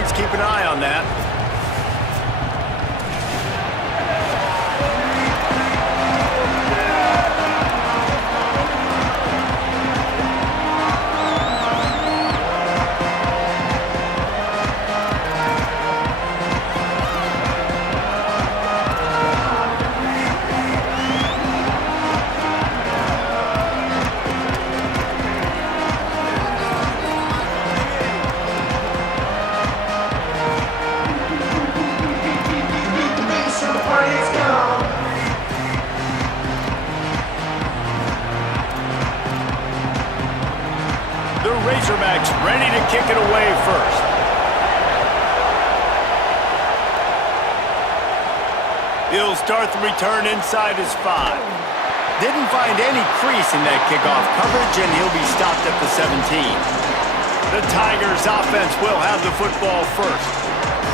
points. Keep an eye on that. The Razorbacks ready to kick it away first. He'll start the return inside his 5. Didn't find any crease in that kickoff coverage, and he'll be stopped at the 17. The Tigers offense will have the football first.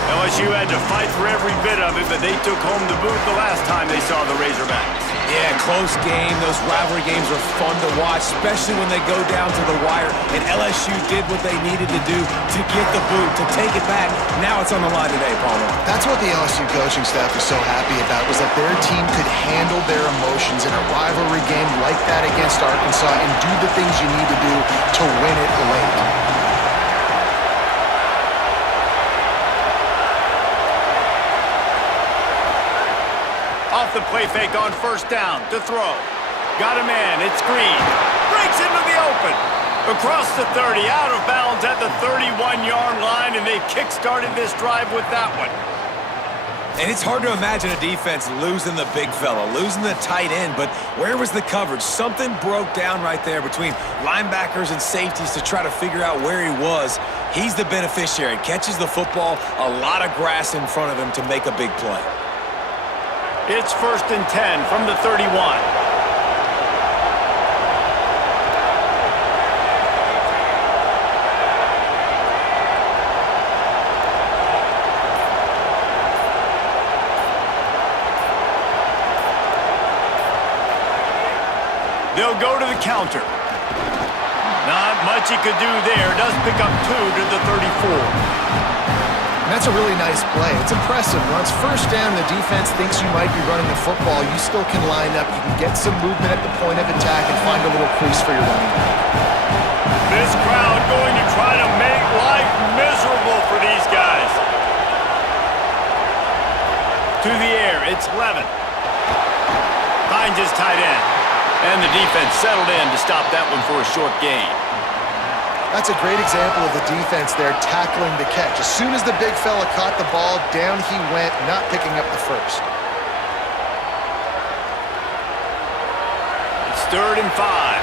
LSU had to fight for every bit of it, but they took home the boot the last time they saw the Razorbacks. Yeah, close game. Those rivalry games are fun to watch, especially when they go down to the wire. And LSU did what they needed to do to get the boot, to take it back. Now it's on the line today, Palmer. That's what the LSU coaching staff was so happy about, was that their team could handle their emotions in a rivalry game like that against Arkansas and do the things you need to do to win it late. Off the play fake on first down to throw. Got a man, it's Green. Breaks into the open. Across the 30, out of bounds at the 31-yard line, and they kick-started this drive with that one. And it's hard to imagine a defense losing the big fella, losing the tight end, but where was the coverage? Something broke down right there between linebackers and safeties to try to figure out where he was. He's the beneficiary. Catches the football, a lot of grass in front of him to make a big play. It's 1st and 10 from the 31. They'll go to the counter. Not much he could do there. Does pick up 2 to the 34. And that's a really nice play. It's impressive. Once first down, the defense thinks you might be running the football. You still can line up. You can get some movement at the point of attack and find a little crease for your running back. This crowd going to try to make life miserable for these guys. To the air, it's Levin. Finds his tight end. And the defense settled in to stop that one for a short gain. That's a great example of the defense there tackling the catch. As soon as the big fella caught the ball, down he went, not picking up the first. It's 3rd and 5.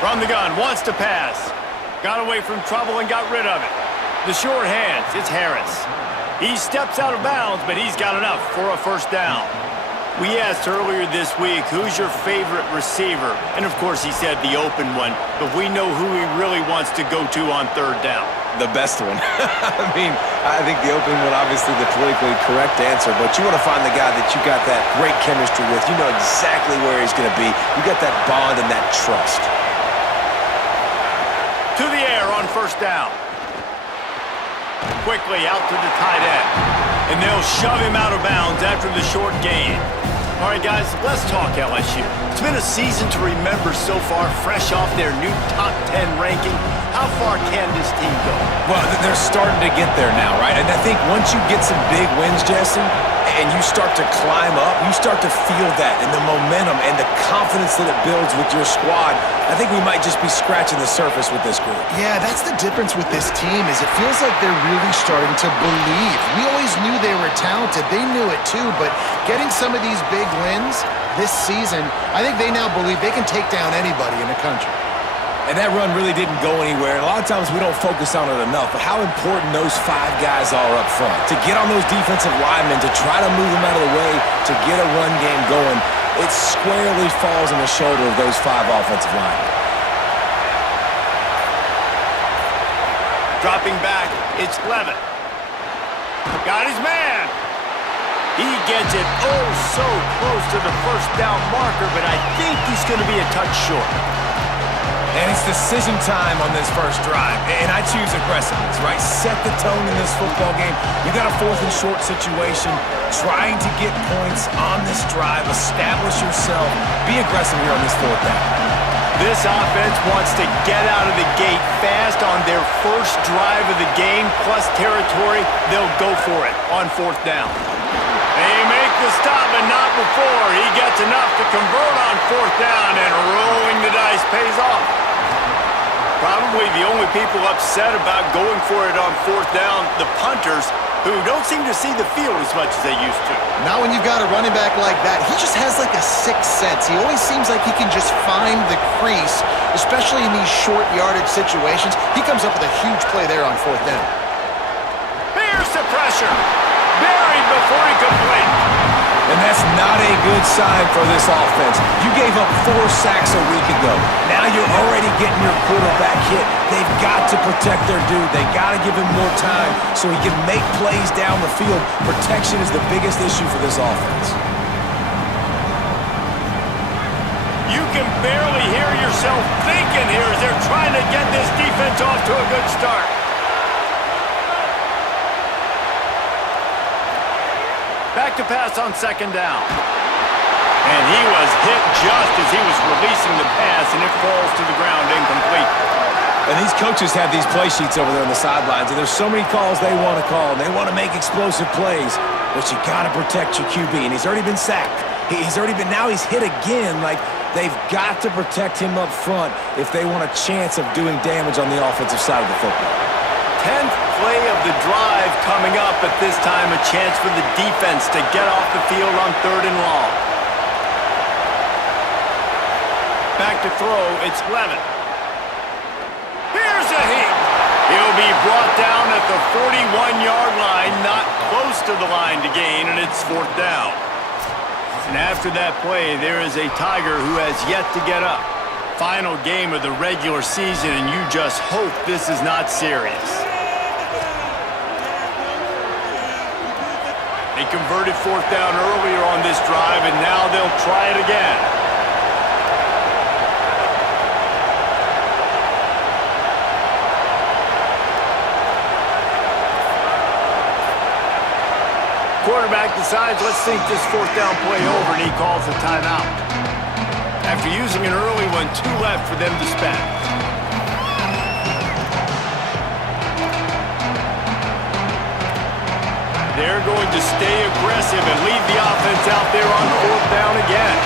From the gun, wants to pass. Got away from trouble and got rid of it. The short hands, it's Harris. He steps out of bounds, but he's got enough for a first down. We asked earlier this week, who's your favorite receiver? And, of course, he said the open one, but we know who he really wants to go to on 3rd down. The best one. I mean, I think the open one, obviously the politically correct answer, but you want to find the guy that you got that great chemistry with. You know exactly where he's going to be. You got that bond and that trust. To the air on first down. Quickly out to the tight end. And they'll shove him out of bounds after the short gain. All right, guys, let's talk LSU. It's been a season to remember so far, fresh off their new top 10 ranking. How far can this team go? Well, they're starting to get there now, right? And I think once you get some big wins, Jesse, and you start to climb up, you start to feel that and the momentum and the confidence that it builds with your squad. I think we might just be scratching the surface with this group. Yeah, that's the difference with this team, is it feels like they're really starting to believe. We always knew they were talented. They knew it too, but getting some of these big wins this season, I think they now believe they can take down anybody in the country. And that run really didn't go anywhere. And a lot of times we don't focus on it enough, but how important those 5 guys are up front. To get on those defensive linemen, to try to move them out of the way, to get a run game going, it squarely falls on the shoulder of those 5 offensive linemen. Dropping back, it's Levin. Got his man. He gets it oh so close to the first down marker, but I think he's going to be a touch short. And it's decision time on this first drive, and I choose aggressiveness, right? Set the tone in this football game. You got a 4th and short situation, trying to get points on this drive, establish yourself, be aggressive here on this 4th down. This offense wants to get out of the gate fast on their first drive of the game, plus territory. They'll go for it on 4th down. They make the stop, but not before. He gets enough to convert on 4th down, and rolling the dice pays off. Probably the only people upset about going for it on 4th down, the punters, who don't seem to see the field as much as they used to. Now when you've got a running back like that, he just has like a sixth sense. He always seems like he can just find the crease, especially in these short yardage situations. He comes up with a huge play there on 4th down. Here's the pressure. Buried before he could blink. And that's not a good sign for this offense. You gave up 4 sacks a week ago. Now you're already getting your quarterback hit. They've got to protect their dude. They got to give him more time so he can make plays down the field. Protection is the biggest issue for this offense. You can barely hear yourself thinking here as they're trying to get this defense off to a good start. Back to pass on 2nd down. And he was hit just as he was releasing the pass, and it falls to the ground incomplete. And these coaches have these play sheets over there on the sidelines, and there's so many calls they want to call, and they want to make explosive plays, but you got to protect your QB, and he's already been sacked. Now he's hit again. Like, they've got to protect him up front if they want a chance of doing damage on the offensive side of the football. 10th play of the drive coming up, at this time a chance for the defense to get off the field on 3rd and long. Back to throw, it's Levin. Here's a hit. He'll be brought down at the 41-yard line, not close to the line to gain, and it's 4th down. And after that play, there is a Tiger who has yet to get up. Final game of the regular season, and you just hope this is not serious. They converted 4th down earlier on this drive, and now they'll try it again. Quarterback decides, let's think this 4th down play over, and he calls a timeout. After using an early one, 2 left for them to spend. They're going to stay aggressive and lead the offense out there on 4th down again.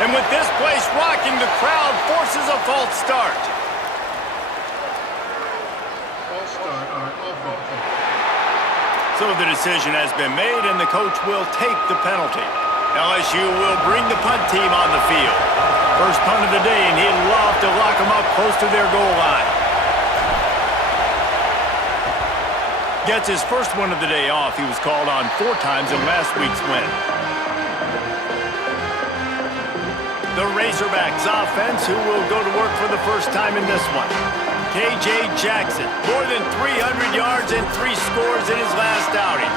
And with this place rocking, the crowd forces a false start. False start on offense. So the decision has been made, and the coach will take the penalty. LSU will bring the punt team on the field. First punt of the day, and he'd love to lock them up close to their goal line. Gets his first one of the day off. He was called on 4 times in last week's win. The Razorbacks offense, who will go to work for the first time in this one. K.J. Jackson, more than 300 yards and 3 scores in his last outing.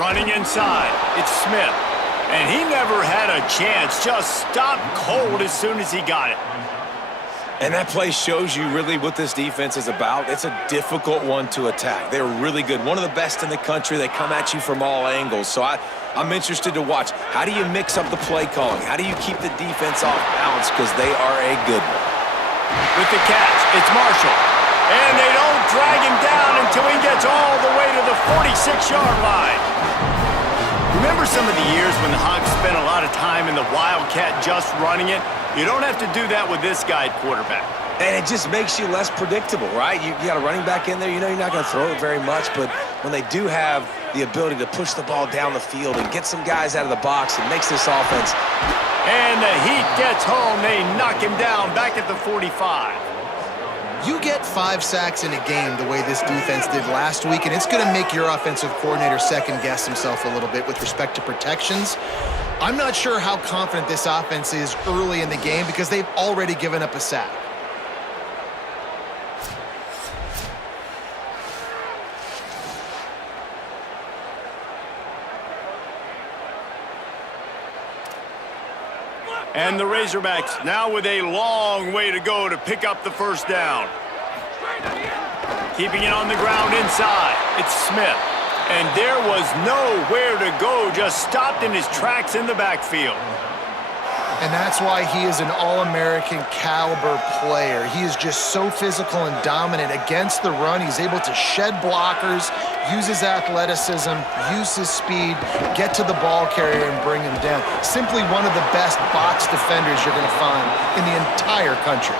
Running inside, it's Smith. And he never had a chance, just stopped cold as soon as he got it. And that play shows you really what this defense is about. It's a difficult one to attack. They're really good. One of the best in the country. They come at you from all angles. So I'm interested to watch. How do you mix up the play calling? How do you keep the defense off balance? Because they are a good one. With the catch, it's Marshall. And they don't drag him down until he gets all the way to the 46-yard line. Remember some of the years when the Hawks spent a lot of time in the Wildcat just running it? You don't have to do that with this guy at quarterback. And it just makes you less predictable, right? You got a running back in there. You know you're not going to throw it very much, but when they do have the ability to push the ball down the field and get some guys out of the box, it makes this offense. And the Heat gets home. They knock him down back at the 45. You get 5 sacks in a game the way this defense did last week, and it's going to make your offensive coordinator second-guess himself a little bit with respect to protections. I'm not sure how confident this offense is early in the game because they've already given up a sack. And the Razorbacks now with a long way to go to pick up the first down. Keeping it on the ground inside. It's Smith. And there was nowhere to go, just stopped in his tracks in the backfield. And that's why he is an All-American caliber player. He is just so physical and dominant against the run. He's able to shed blockers, use his athleticism, use his speed, get to the ball carrier and bring him down. Simply one of the best box defenders you're going to find in the entire country.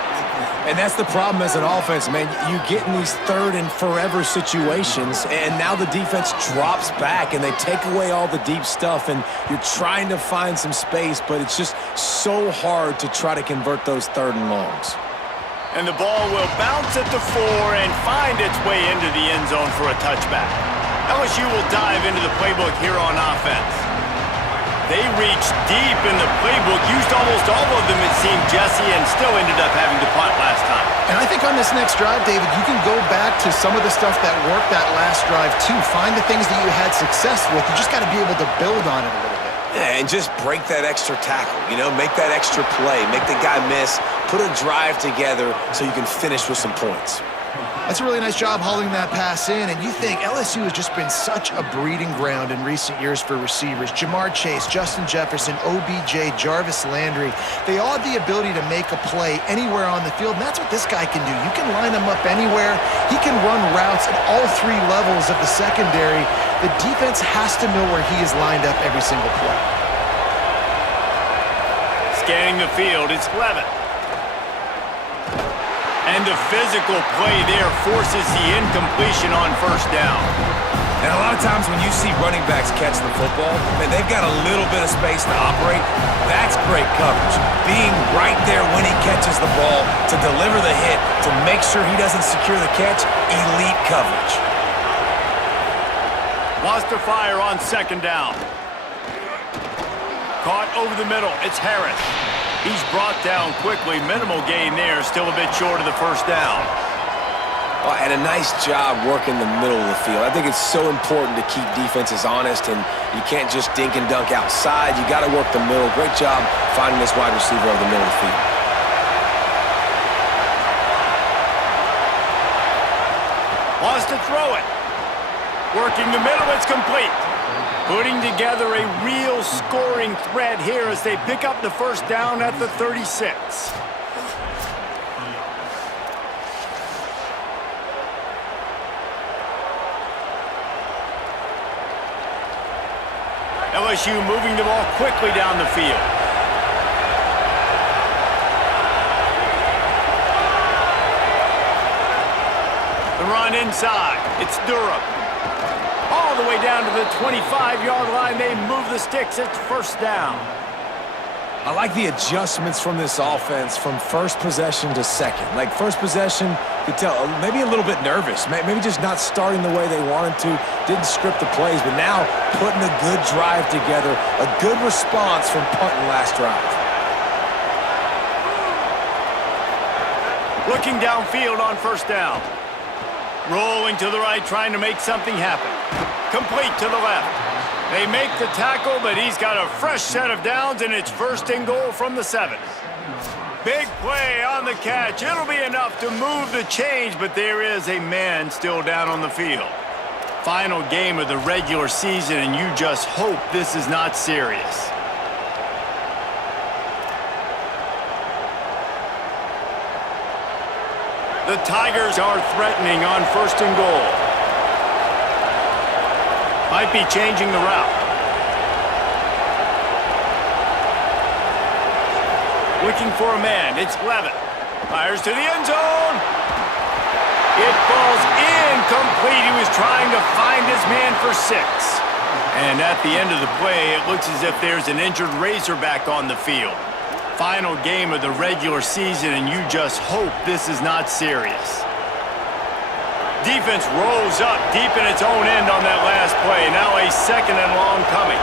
And that's the problem as an offense, man. You get in these third and forever situations, and now the defense drops back, and they take away all the deep stuff, and you're trying to find some space, but it's just so hard to try to convert those third and longs. And the ball will bounce at the 4 and find its way into the end zone for a touchback. LSU will dive into the playbook here on offense. They reached deep in the playbook, used almost all of them, it seemed, Jesse, and still ended up having to punt last time. And I think on this next drive, David, you can go back to some of the stuff that worked that last drive, too. Find the things that you had success with. You just got to be able to build on it a little bit. Yeah, and just break that extra tackle, you know, make that extra play, make the guy miss, put a drive together so you can finish with some points. That's a really nice job hauling that pass in, and you think LSU has just been such a breeding ground in recent years for receivers. Jamar Chase, Justin Jefferson, OBJ, Jarvis Landry, they all have the ability to make a play anywhere on the field, and that's what this guy can do. You can line him up anywhere. He can run routes at all 3 levels of the secondary. The defense has to know where he is lined up every single play. Scanning the field, it's Levitt. And the physical play there forces the incompletion on first down. And a lot of times when you see running backs catch the football, man, they've got a little bit of space to operate. That's great coverage. Being right there when he catches the ball to deliver the hit, to make sure he doesn't secure the catch, elite coverage. Wants to fire on second down. Caught over the middle. It's Harris. He's brought down quickly. Minimal gain there. Still a bit short of the first down. Well, and a nice job working the middle of the field. I think it's so important to keep defenses honest, and you can't just dink and dunk outside. You got to work the middle. Great job finding this wide receiver over the middle of the field. Wants to throw it. Working the middle. It's complete. Putting together a real scoring threat here as they pick up the first down at the 36. LSU moving the ball quickly down the field. The run inside. It's Durham. All the way down to the 25-yard line. They move the sticks. It's first down. I like the adjustments from this offense from first possession to second. Like first possession, you could tell maybe a little bit nervous. Maybe just not starting the way they wanted to. Didn't script the plays, but now putting a good drive together. A good response from punting last drive. Looking downfield on first down. Rolling to the right, trying to make something happen. Complete to the left. They make the tackle, but he's got a fresh set of downs, and it's first and goal from the 7. Big play on the catch. It'll be enough to move the change, but there is a man still down on the field. Final game of the regular season, and you just hope this is not serious. The Tigers are threatening on first and goal. Might be changing the route. looking for a man. It's Levitt. Fires to the end zone. It falls incomplete. He was trying to find his man for 6. And at the end of the play, it looks as if there's an injured Razorback on the field. Final game of the regular season, and you just hope this is not serious. Defense rolls up deep in its own end on that last play. Now a 2nd and long coming.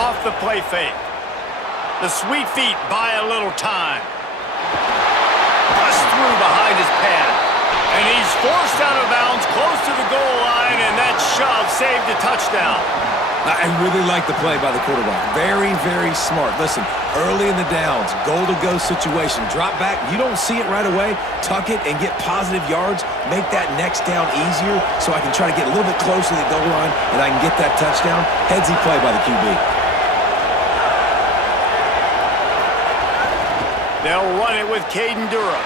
Off the play fake. The sweet feet buy a little time. Bust through behind his pad. And he's forced out of bounds close to the goal line, and that shove saved a touchdown. I really like the play by the quarterback. Very, very smart. Listen, early in the downs, goal-to-go situation. Drop back. You don't see it right away. Tuck it and get positive yards. Make that next down easier so I can try to get a little bit closer to the goal line and I can get that touchdown. Headsy play by the QB. They'll run it with Caden Durham.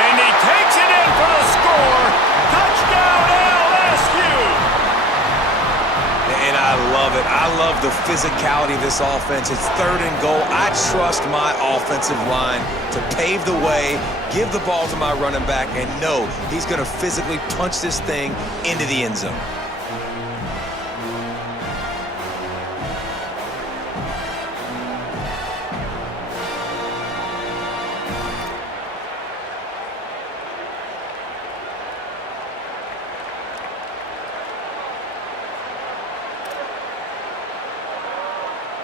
And he takes it in for the score. Touchdown, LSU! And I love it. I love the physicality of this offense. It's 3rd and goal. I trust my offensive line to pave the way, give the ball to my running back, and know he's going to physically punch this thing into the end zone.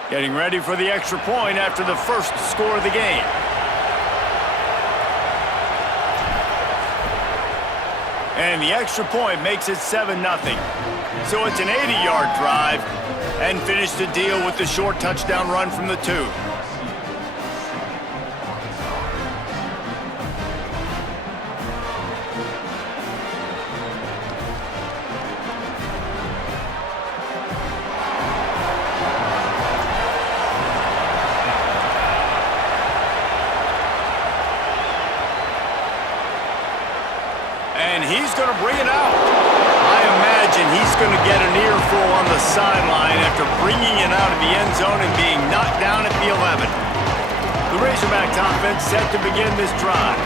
Getting ready for the extra point after the first score of the game. And the extra point makes it 7-0. So it's an 80-yard drive and finish the deal with the short touchdown run from the 2. And he's going to bring it out. I imagine he's going to get an earful on the sideline after bringing it out of the end zone and being knocked down at the 11. The Razorbacks offense set to begin this drive.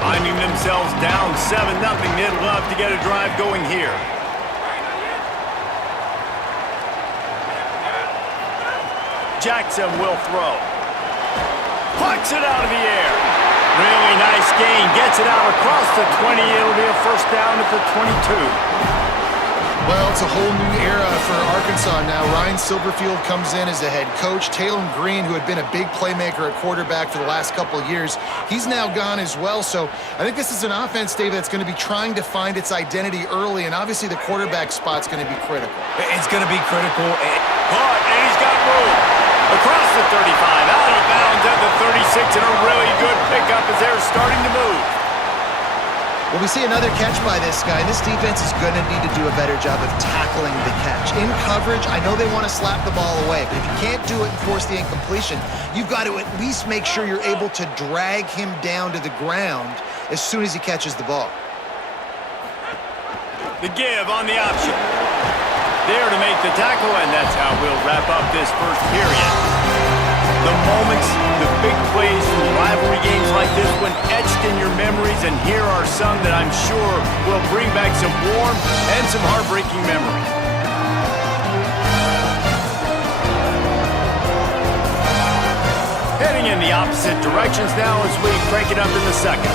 Finding themselves down 7-0, they'd love to get a drive going here. Jackson will throw. Plucks it out of the air. Really nice gain. Gets it out across the 20. It'll be a first down at the 22. Well, it's a whole new era for Arkansas now. Ryan Silverfield comes in as the head coach. Talon Green, who had been a big playmaker at quarterback for the last couple of years, he's now gone as well. So I think this is an offense, Dave, that's going to be trying to find its identity early, and obviously the quarterback spot's going to be critical. It's going to be critical. Caught, and he's got room. Across the 35, out of bounds at the 36, and a really good pickup as they're starting to move. Well, we see another catch by this guy. This defense is going to need to do a better job of tackling the catch. In coverage, I know they want to slap the ball away, but if you can't do it and force the incompletion, you've got to at least make sure you're able to drag him down to the ground as soon as he catches the ball. The give on the option. There to make the tackle, and that's how we'll wrap up this first period. The moments, the big plays from rivalry games like this one etched in your memories, and here are some that I'm sure will bring back some warm and some heartbreaking memories. Heading in the opposite directions now as we crank it up in the second.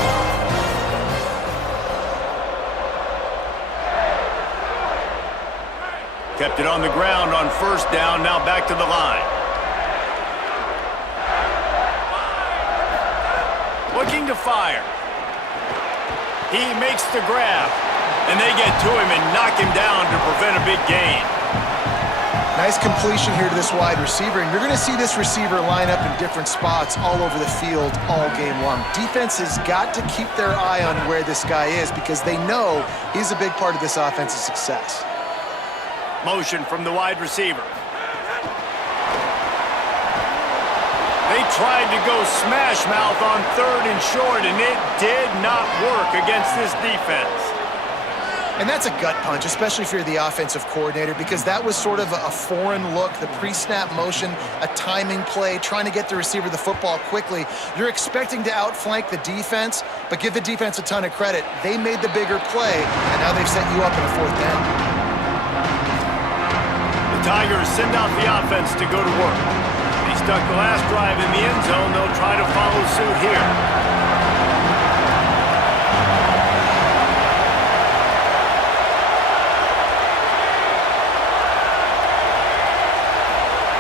Kept it on the ground on first down, now back to the line. Looking to fire. He makes the grab, and they get to him and knock him down to prevent a big gain. Nice completion here to this wide receiver, and you're going to see this receiver line up in different spots all over the field all game long. Defense has got to keep their eye on where this guy is because they know he's a big part of this offense's success. Motion from the wide receiver. They tried to go smash mouth on 3rd and short, and it did not work against this defense. And that's a gut punch, especially if you're the offensive coordinator, because that was sort of a foreign look, the pre-snap motion, a timing play, trying to get the receiver the football quickly. You're expecting to outflank the defense, but give the defense a ton of credit. They made the bigger play, and now they've set you up in a 4th down. The Tigers send out the offense to go to work. They stuck the last drive in the end zone. They'll try to follow suit here.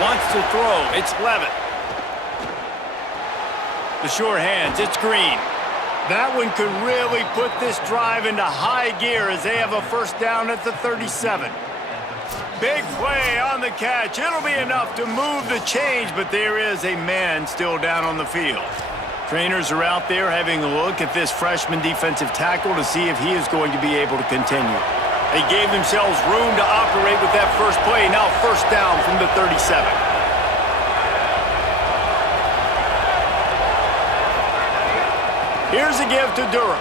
Wants to throw. It's Levitt. The sure hands. It's Green. That one could really put this drive into high gear as they have a 1st down at the 37. Big play on the catch. It'll be enough to move the change, but there is a man still down on the field. Trainers are out there having a look at this freshman defensive tackle to see if he is going to be able to continue. They gave themselves room to operate with that first play. Now 1st down from the 37. Here's a give to Durham.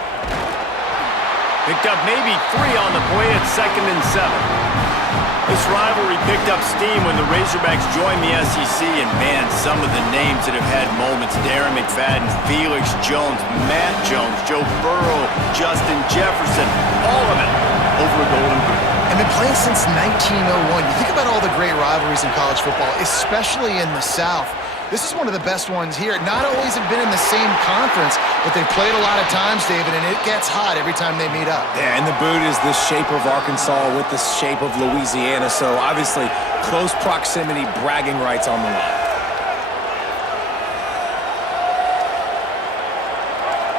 Picked up maybe 3 on the play at 2nd and 7. This rivalry picked up steam when the Razorbacks joined the SEC, and man, some of the names that have had moments: Darren McFadden, Felix Jones, Matt Jones, Joe Burrow, Justin Jefferson, all of it over a Golden Boot. And been playing since 1901. You think about all the great rivalries in college football, especially in the South. This is one of the best ones here. Not always have been in the same conference, but they've played a lot of times, David, and it gets hot every time they meet up. Yeah, and the boot is the shape of Arkansas with the shape of Louisiana, so obviously close proximity, bragging rights on the line.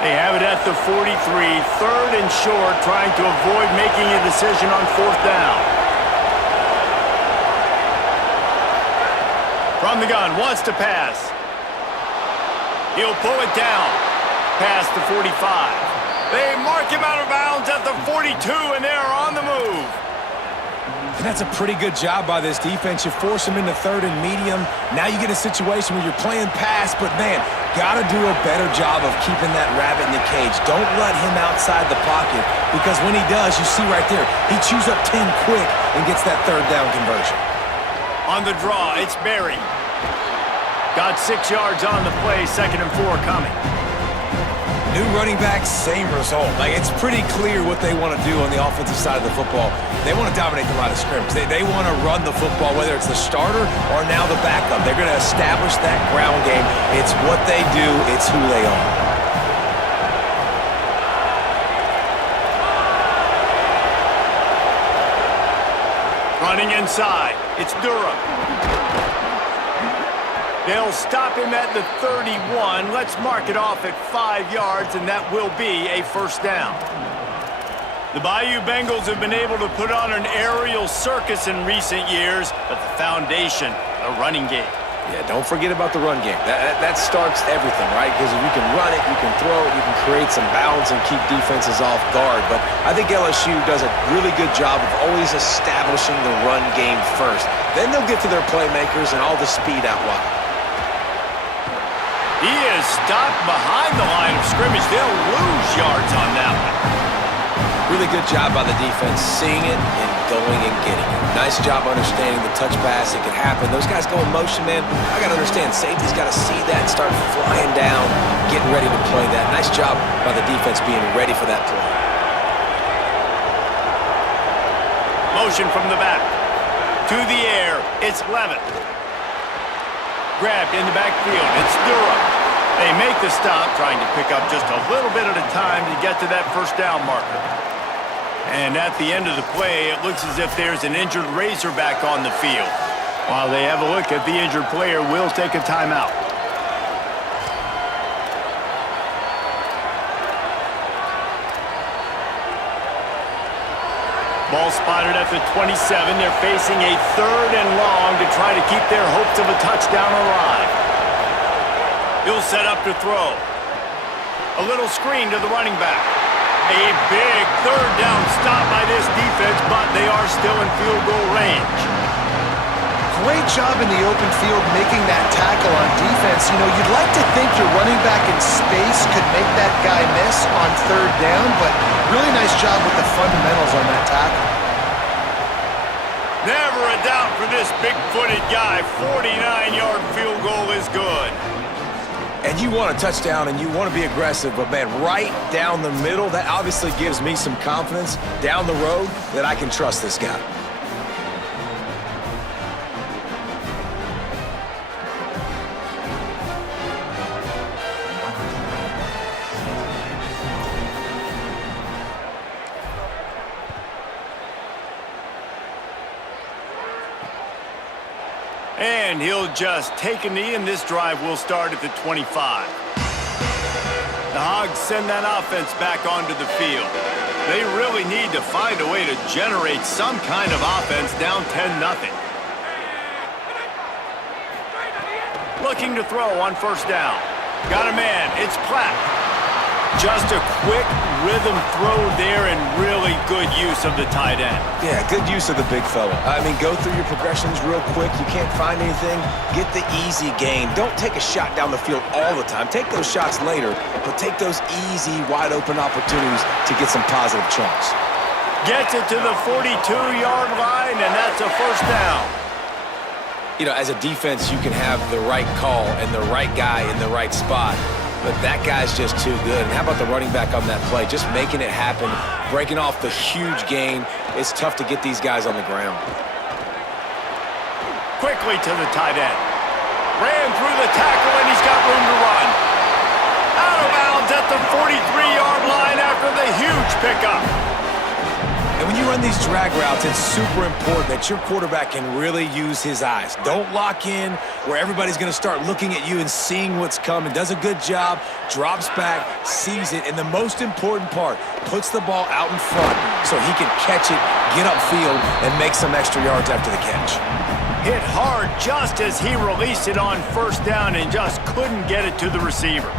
They have it at the 43, 3rd and short, trying to avoid making a decision on 4th down. From the gun, wants to pass. He'll pull it down. Past the 45. They mark him out of bounds at the 42, and they're on the move. And that's a pretty good job by this defense. You force him into 3rd and medium. Now you get a situation where you're playing pass, but man, got to do a better job of keeping that rabbit in the cage. Don't let him outside the pocket, because when he does, you see right there, he chews up 10 quick and gets that 3rd down conversion. On the draw, it's Berry. Got 6 yards on the play, 2nd and 4 coming. New running back, same result. Like, it's pretty clear what they want to do on the offensive side of the football. They want to dominate the line of scrimmage. They want to run the football, whether it's the starter or now the backup. They're going to establish that ground game. It's what they do. It's who they are. Running inside, it's Durham. They'll stop him at the 31. Let's mark it off at 5 yards, and that will be a 1st down. The Bayou Bengals have been able to put on an aerial circus in recent years, but the foundation, a running game. Yeah, don't forget about the run game. That starts everything, right? Because if you can run it, you can throw it, you can create some balance and keep defenses off guard. But I think LSU does a really good job of always establishing the run game first. Then they'll get to their playmakers and all the speed out wide. He is stopped behind the line of scrimmage. They'll lose yards on that one. Really good job by the defense, seeing it and going and getting it. Nice job understanding the touch pass. It could happen. Those guys go in motion, man. I got to understand, safety's got to see that and start flying down, getting ready to play that. Nice job by the defense being ready for that play. Motion from the back. To the air, it's Levitt. Grabbed in the backfield, it's Durham. They make the stop, trying to pick up just a little bit at a time to get to that 1st down marker. And at the end of the play, it looks as if there's an injured Razorback on the field. While they have a look at the injured player, we'll take a timeout. Ball spotted at the 27. They're facing a 3rd and long to try to keep their hopes of a touchdown alive. He'll set up to throw. A little screen to the running back. A big 3rd down stop by this defense, but they are still in field goal range. great job in the open field making that tackle on defense. You know, you'd like to think your running back in space could make that guy miss on third down, but really nice job with the fundamentals on that tackle. Never a doubt for this big-footed guy. 49-yard field goal is good. And you want a touchdown and you want to be aggressive, but man, right down the middle, that obviously gives me some confidence down the road that I can trust this guy. And he'll just take a knee, and this drive will start at the 25. The Hogs send that offense back onto the field. They really need to find a way to generate some kind of offense down 10-0. Looking to throw on first down. Got a man. It's Platt. Just a quick rhythm throw there and really good use of the tight end. Yeah, good use of the big fella. I mean, go through your progressions real quick. You can't find anything. Get the easy gain. Don't take a shot down the field all the time. Take those shots later, but take those easy, wide-open opportunities to get some positive chunks. Gets it to the 42-yard line, and that's a first down. You know, as a defense, you can have the right call and the right guy in the right spot. But that guy's just too good. And how about the running back on that play? Just making it happen, breaking off the huge gain. It's tough to get these guys on the ground. Quickly to the tight end. Ran through the tackle, and he's got room to run. Out of bounds at the 43-yard line after the huge pickup. And when you run these drag routes, it's super important that your quarterback can really use his eyes. Don't lock in where everybody's going to start looking at you and seeing what's coming. Does a good job, drops back, sees it, and the most important part, puts the ball out in front so he can catch it, get upfield, and make some extra yards after the catch. Hit hard just as he released it on first down and just couldn't get it to the receiver.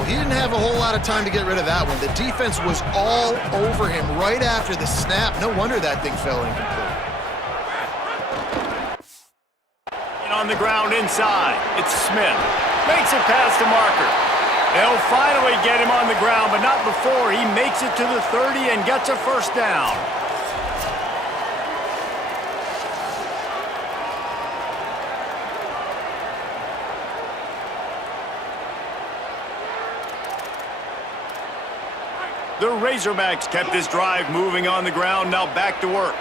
Well, he didn't have a whole lot of time to get rid of that one. The defense was all over him right after the snap. No wonder that thing fell incomplete. And on the ground inside, it's Smith. Makes it past the marker. They'll finally get him on the ground, but not before he makes it to the 30 and gets a first down. The Razorbacks kept this drive moving on the ground, now back to work.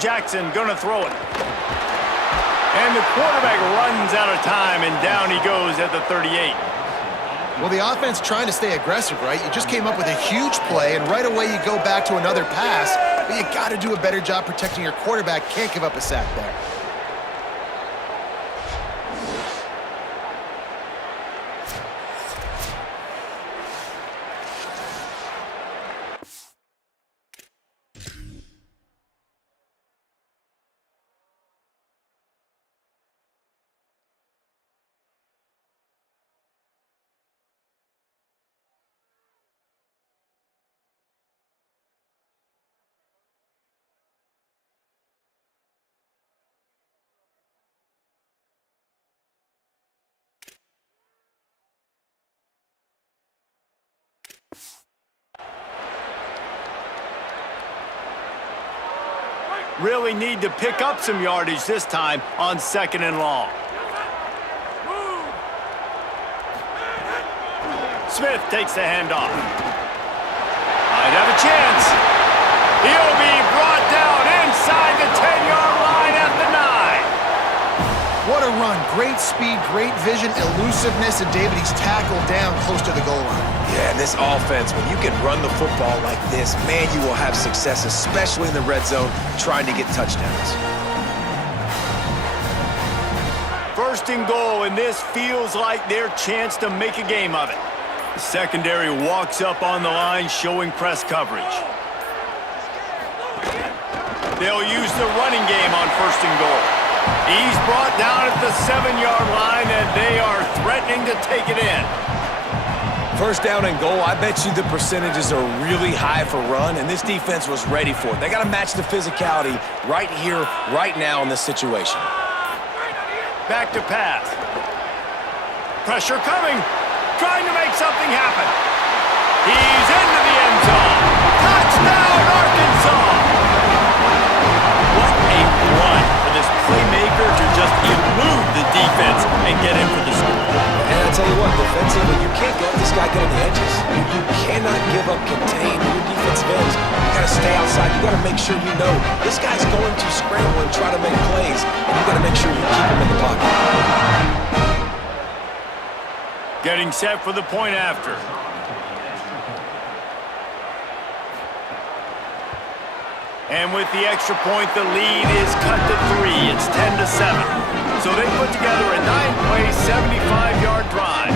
Jackson gonna throw it. And the quarterback runs out of time, and down he goes at the 38. Well, the offense trying to stay aggressive, right? You just came up with a huge play, and right away you go back to another pass, but you got to do a better job protecting your quarterback. Can't give up a sack there. Really need to pick up some yardage this time on second and long. Smith takes the handoff. Might have a chance. He'll be brought down inside the 10-yard line at the 9. What a run. Great speed, great vision, elusiveness, and David, he's tackled down close to the goal line. Yeah, and this offense, when you can run the football like this, man, you will have success, especially in the red zone, trying to get touchdowns. First and goal, and this feels like their chance to make a game of it. The secondary walks up on the line, showing press coverage. They'll use the running game on first and goal. He's brought down at the 7-yard line, and they are threatening to take it in. First down and goal, I bet you the percentages are really high for run, and this defense was ready for it. They got to match the physicality right here, right now in this situation. Back to pass. Pressure coming. Trying to make something happen. He's into the end zone. Touchdown, Arkansas! What a run for this playmaker to just elude the defense and get in for the score. And I tell you what, defensively, you can't let this guy get on the edges. You cannot give up contain your defensive ends. You got to stay outside. You got to make sure you know this guy's going to scramble and try to make plays. And you got to make sure you keep him in the pocket. Getting set for the point after. And with the extra point, the lead is cut to 3. It's 10-7. So they put together a 9-play, 75-yard drive.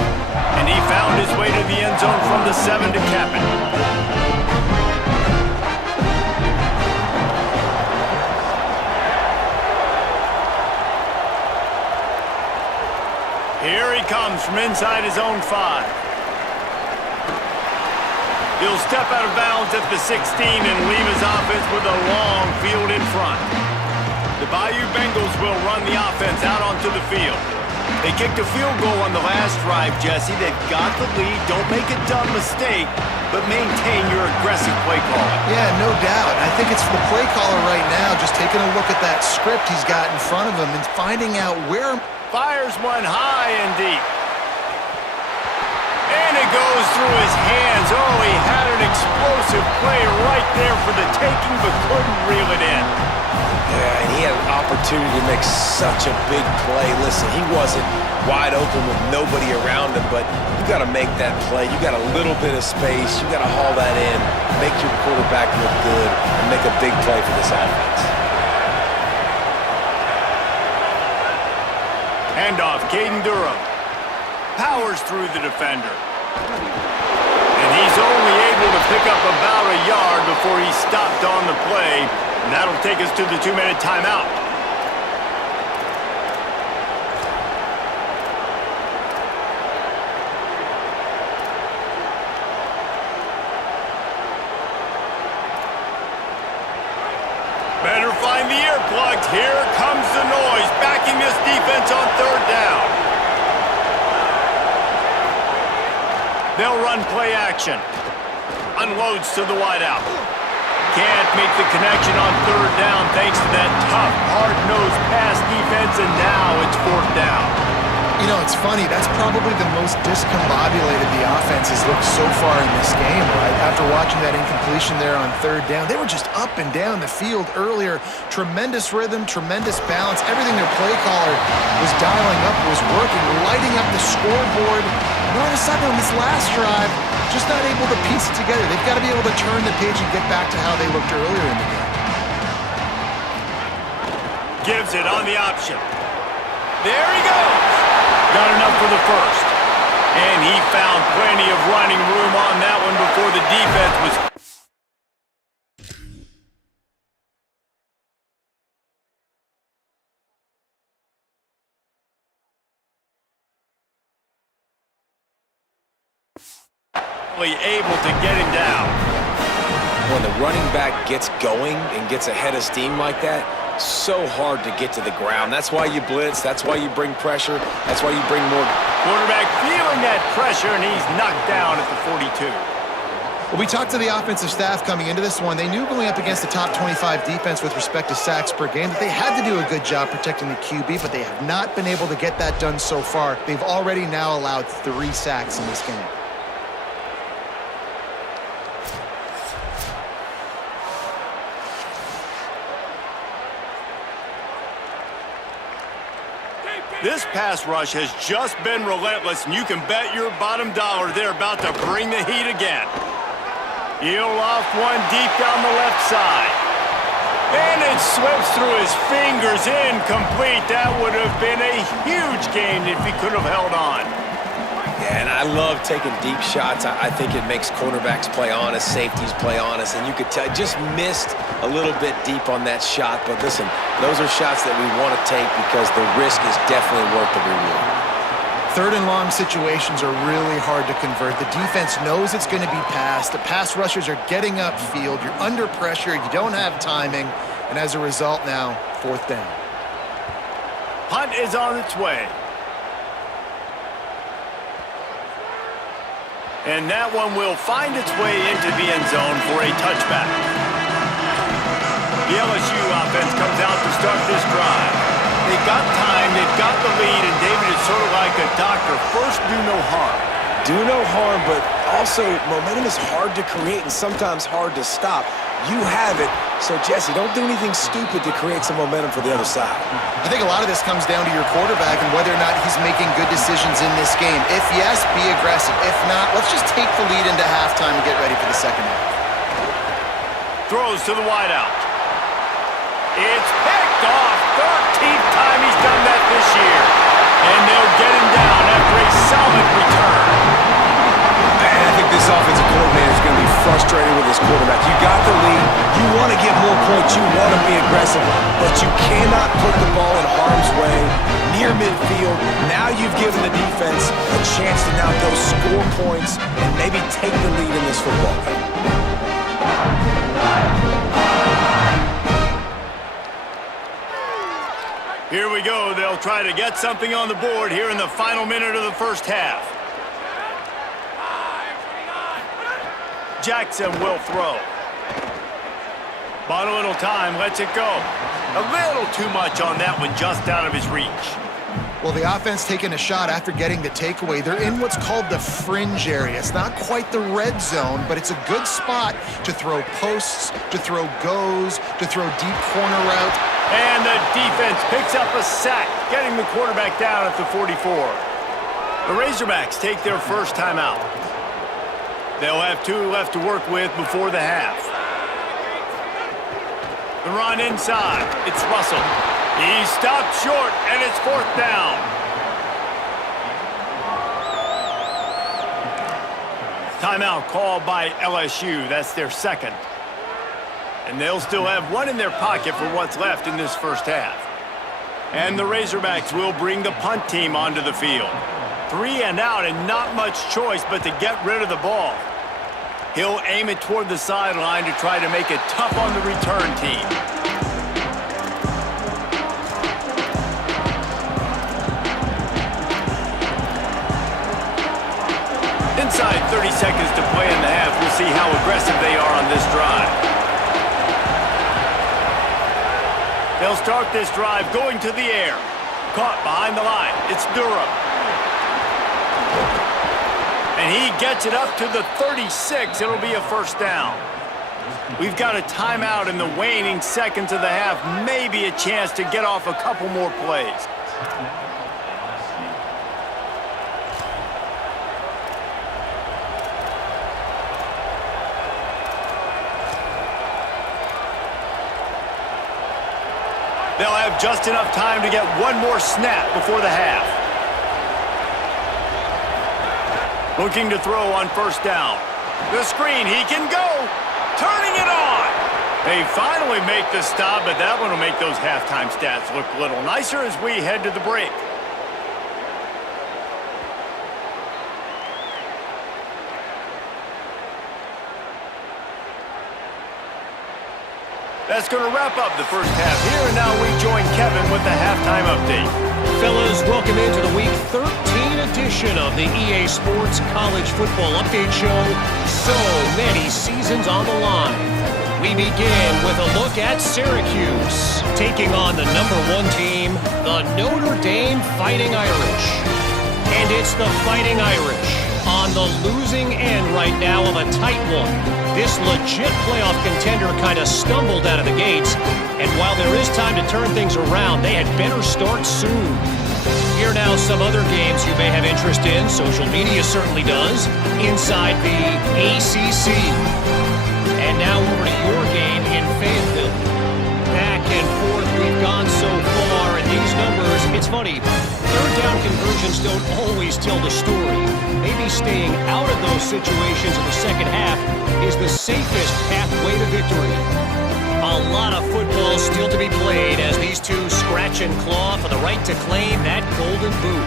And he found his way to the end zone from the 7 to cap it. Here he comes from inside his own 5. He'll step out of bounds at the 16 and leave his offense with a long field in front. The Bayou Bengals will run the offense out onto the field. They kicked a field goal on the last drive, Jesse. They've got the lead. Don't make a dumb mistake, but maintain your aggressive play calling. Yeah, no doubt. I think it's the play caller right now just taking a look at that script he's got in front of him and finding out where... Fires one high and deep. And it goes through his hands. Oh, he had an explosive play right there for the taking, but couldn't reel it in. Yeah, and he had an opportunity to make such a big play. Listen, he wasn't wide open with nobody around him, but you got to make that play. You got a little bit of space. You got to haul that in, make your quarterback look good, and make a big play for this offense. Handoff, Caden Durham. Powers through the defender. And he's only able to pick up about a yard before he stopped on the play. And that'll take us to the 2-minute timeout. Better find the earplugs. Here comes the noise, backing this defense on 3rd down. They'll run play action. Unloads to the wideout. Can't make the connection on 3rd down thanks to that tough, hard-nosed pass defense, and now it's 4th down. You know, it's funny. That's probably the most discombobulated the offense has looked so far in this game, right? After watching that incompletion there on 3rd down, they were just up and down the field earlier. Tremendous rhythm, tremendous balance. Everything their play caller was dialing up was working, lighting up the scoreboard. And all of a sudden on this last drive, just not able to piece it together. They've got to be able to turn the page and get back to how they looked earlier in the game. Gives it on the option. There he goes. Got enough for the first. And he found plenty of running room on that one before the defense was... able to get him down. When the running back gets going and gets a head of steam like that, so hard to get to the ground. That's why you blitz. That's why you bring pressure. That's why you bring more. Quarterback feeling that pressure, and he's knocked down at the 42. Well, we talked to the offensive staff coming into this one. They knew going up against the top 25 defense with respect to sacks per game that they had to do a good job protecting the QB, but they have not been able to get that done so far. They've already now allowed 3 sacks in this game. This pass rush has just been relentless, and you can bet your bottom dollar they're about to bring the heat again. He'll off one deep down the left side. And it slips through his fingers, incomplete. That would have been a huge gain if he could have held on. Yeah, and I love taking deep shots. I think it makes cornerbacks play honest, safeties play honest, and you could tell just missed a little bit deep on that shot. But listen, those are shots that we want to take because the risk is definitely worth the reward. Third and long situations are really hard to convert. The defense knows it's going to be passed. The pass rushers are getting upfield. You're under pressure. You don't have timing. And as a result now, fourth down. Punt is on its way. And that one will find its way into the end zone for a touchback. The LSU offense comes out to start this drive. They've got time, they've got the lead, and David is sort of like a doctor. First, do no harm. Do no harm, but also momentum is hard to create and sometimes hard to stop. You have it, so Jesse, don't do anything stupid to create some momentum for the other side. I think a lot of this comes down to your quarterback and whether or not he's making good decisions in this game. If yes, be aggressive. If not, let's just take the lead into halftime and get ready for the second half. Throws to the wideout. It's picked off. 13th time he's done that this year. And they'll get him down after a solid return. And I think this offensive coordinator is going to be frustrated with his quarterback. You got the lead. You want to get more points. You want to be aggressive. But you cannot put the ball in harm's way near midfield. Now you've given the defense a chance to now go score points and maybe take the lead in this football game. Here we go. They'll try to get something on the board here in the final minute of the first half. Jackson will throw. Bought a little time, lets it go. A little too much on that one, just out of his reach. Well, the offense taking a shot after getting the takeaway. They're in what's called the fringe area. It's not quite the red zone, but it's a good spot to throw posts, to throw goes, to throw deep corner route. And the defense picks up a sack, getting the quarterback down at the 44. The Razorbacks take their first timeout. They'll have 2 left to work with before the half. The run inside. It's Russell. He stopped short, and it's fourth down. Timeout called by LSU. That's their second. And they'll still have one in their pocket for what's left in this first half. And the Razorbacks will bring the punt team onto the field. 3 and out and not much choice but to get rid of the ball. He'll aim it toward the sideline to try to make it tough on the return team. Inside 30 seconds to play in the half. We'll see how aggressive they are on this drive. They'll start this drive going to the air. Caught behind the line. It's Durham. And he gets it up to the 36. It'll be a first down. We've got a timeout in the waning seconds of the half. Maybe a chance to get off a couple more plays. They'll have just enough time to get one more snap before the half. Looking to throw on first down. The screen, he can go. Turning it on. They finally make the stop, but that one will make those halftime stats look a little nicer as we head to the break. That's going to wrap up the first half here, and now we join Kevin with the halftime update. Fellas, welcome into the Week 13 edition of the EA Sports College Football Update Show. So many seasons on the line. We begin with a look at Syracuse, taking on the #1 team, the Notre Dame Fighting Irish. And it's the Fighting Irish on the losing end right now of a tight one. This legit playoff contender kind of stumbled out of the gates, and while there is time to turn things around, they had better start soon. Here now some other games you may have interest in, social media certainly does, inside the ACC. And now over to your game in Fayetteville. Back and forth we've gone so far, and these numbers, it's funny, third down conversions don't always tell the story. Maybe staying out of those situations in the second half is the safest pathway to victory. A lot of football still to be played as these two scratch and claw for the right to claim that golden boot.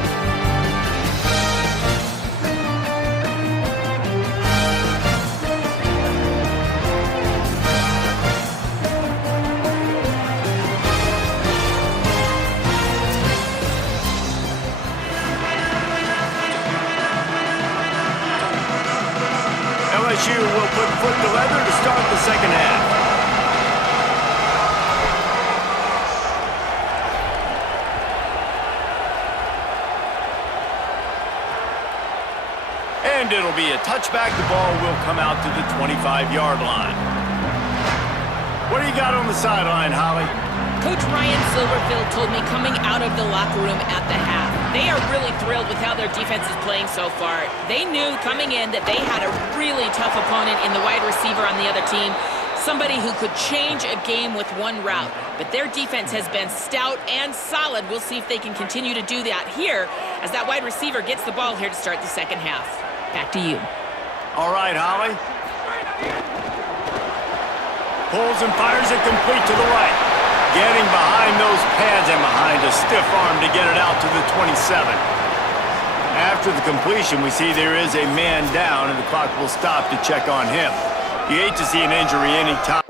LSU will put foot to leather to start the second half. And it'll be a touchback. The ball will come out to the 25-yard line. What do you got on the sideline, Holly? Coach Ryan Silverfield told me coming out of the locker room at the half, they are really thrilled with how their defense is playing so far. They knew coming in that they had a really tough opponent in the wide receiver on the other team, somebody who could change a game with one route. But their defense has been stout and solid. We'll see if they can continue to do that here as that wide receiver gets the ball here to start the second half. Back to you. All right, Holly. Pulls and fires it complete to the right. Getting behind those pads and behind a stiff arm to get it out to the 27. After the completion, we see there is a man down, and the clock will stop to check on him. You hate to see an injury any time.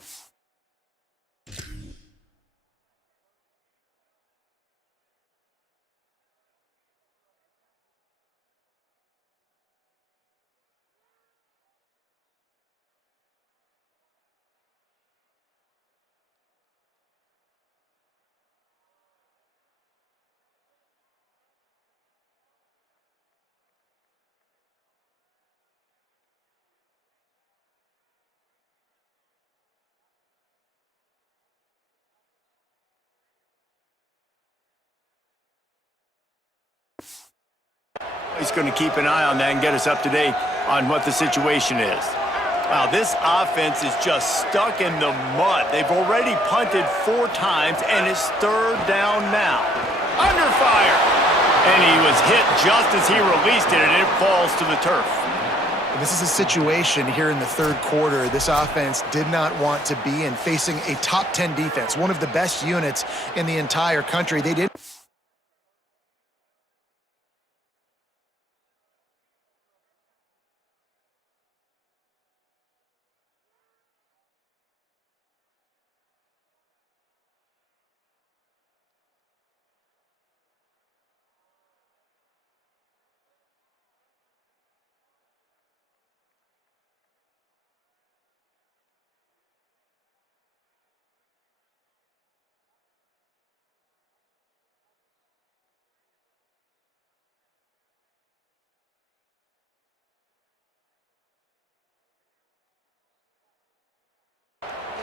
He's going to keep an eye on that and get us up to date on what the situation is. Wow, this offense is just stuck in the mud. They've already punted 4 times, and it's 3rd down now. Under fire! And he was hit just as he released it, and it falls to the turf. This is a situation here in the 3rd quarter this offense did not want to be in, facing a top 10 defense, one of the best units in the entire country. They did.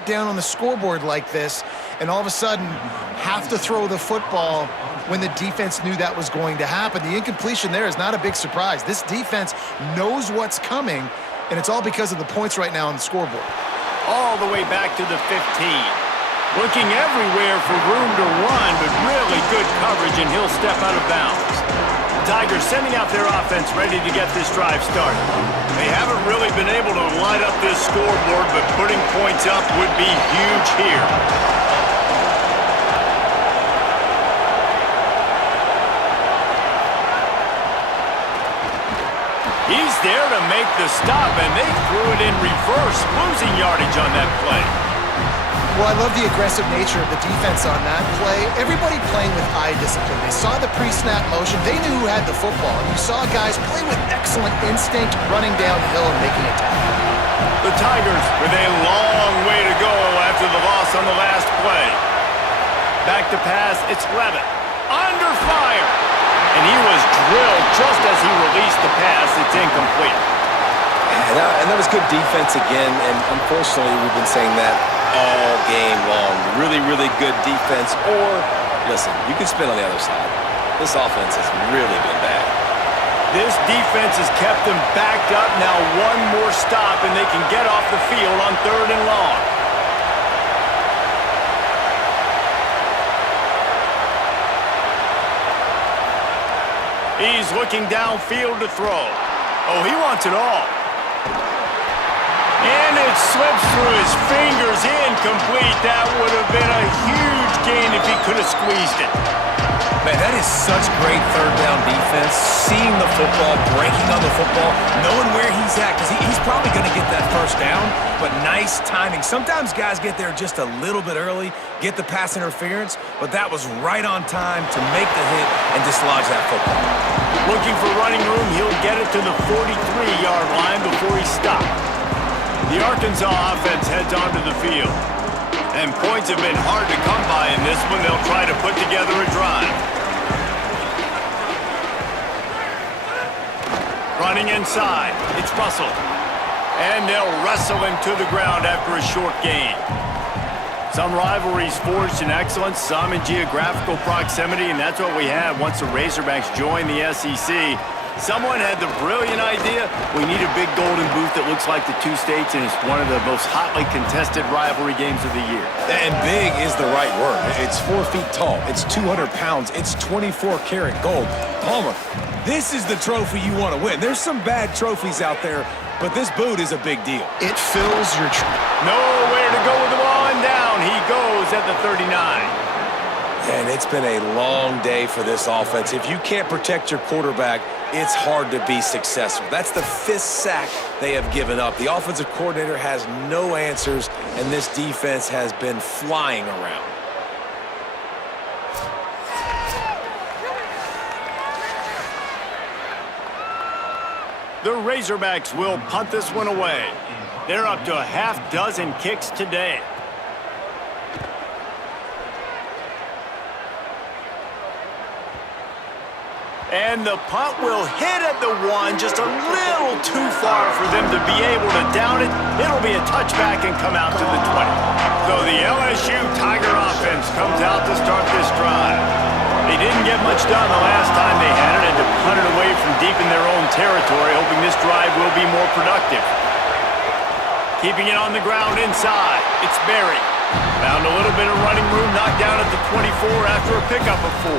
Down on the scoreboard like this, and all of a sudden have to throw the football when the defense knew that was going to happen. The incompletion there is not a big surprise. This defense knows what's coming, and it's all because of the points right now on the scoreboard. All the way back to the 15. Looking everywhere for room to run, but really good coverage, and he'll step out of bounds. Tigers sending out their offense ready to get this drive started. They haven't really been able to light up this scoreboard, but putting points up would be huge here. He's there to make the stop, and they threw it in reverse, losing yardage on that play. Well, I love the aggressive nature of the defense on that play. Everybody playing with eye discipline. They saw the pre-snap motion. They knew who had the football. And you saw guys play with excellent instinct, running downhill and making a tackle. The Tigers with a long way to go after the loss on the last play. Back to pass, it's Levitt. Under fire! And he was drilled just as he released the pass. It's incomplete. And that was good defense again, and unfortunately we've been saying that all game long. Really, really good defense. Or, listen, you can spin on the other side. This offense has really been bad. This defense has kept them backed up. Now one more stop, and they can get off the field on 3rd and long. He's looking downfield to throw. Oh, he wants it all. And it slips through his fingers, incomplete. That would have been a huge gain if he could have squeezed it. Man, that is such great 3rd down defense. Seeing the football, breaking on the football, knowing where he's at, because he's probably going to get that 1st down, but nice timing. Sometimes guys get there just a little bit early, get the pass interference, but that was right on time to make the hit and dislodge that football. Looking for running room, he'll get it to the 43-yard line before he stopped. The Arkansas offense heads onto the field. And points have been hard to come by in this one. They'll try to put together a drive. Running inside, it's Russell. And they'll wrestle him to the ground after a short gain. Some rivalries forged in excellence, some in geographical proximity, and that's what we have once the Razorbacks join the SEC. Someone had the brilliant idea, we need a big golden boot that looks like the two states, and it's one of the most hotly contested rivalry games of the year. And big is the right word. It's 4 feet tall. It's 200 pounds. It's 24-karat gold. Palmer, this is the trophy you want to win. There's some bad trophies out there, but this boot is a big deal. It fills your... Nowhere to go with the ball, and down he goes at the 39. And it's been a long day for this offense. If you can't protect your quarterback, it's hard to be successful. That's the 5th sack they have given up. The offensive coordinator has no answers, and this defense has been flying around. The Razorbacks will punt this one away. They're up to a half dozen kicks today. And the punt will hit at the 1, just a little too far for them to be able to down it. It'll be a touchback and come out to the 20. So the LSU Tiger offense comes out to start this drive. They didn't get much done the last time they had it, and to punt it away from deep in their own territory, hoping this drive will be more productive. Keeping it on the ground inside, it's Berry. Found a little bit of running room, knocked down at the 24 after a pickup of 4.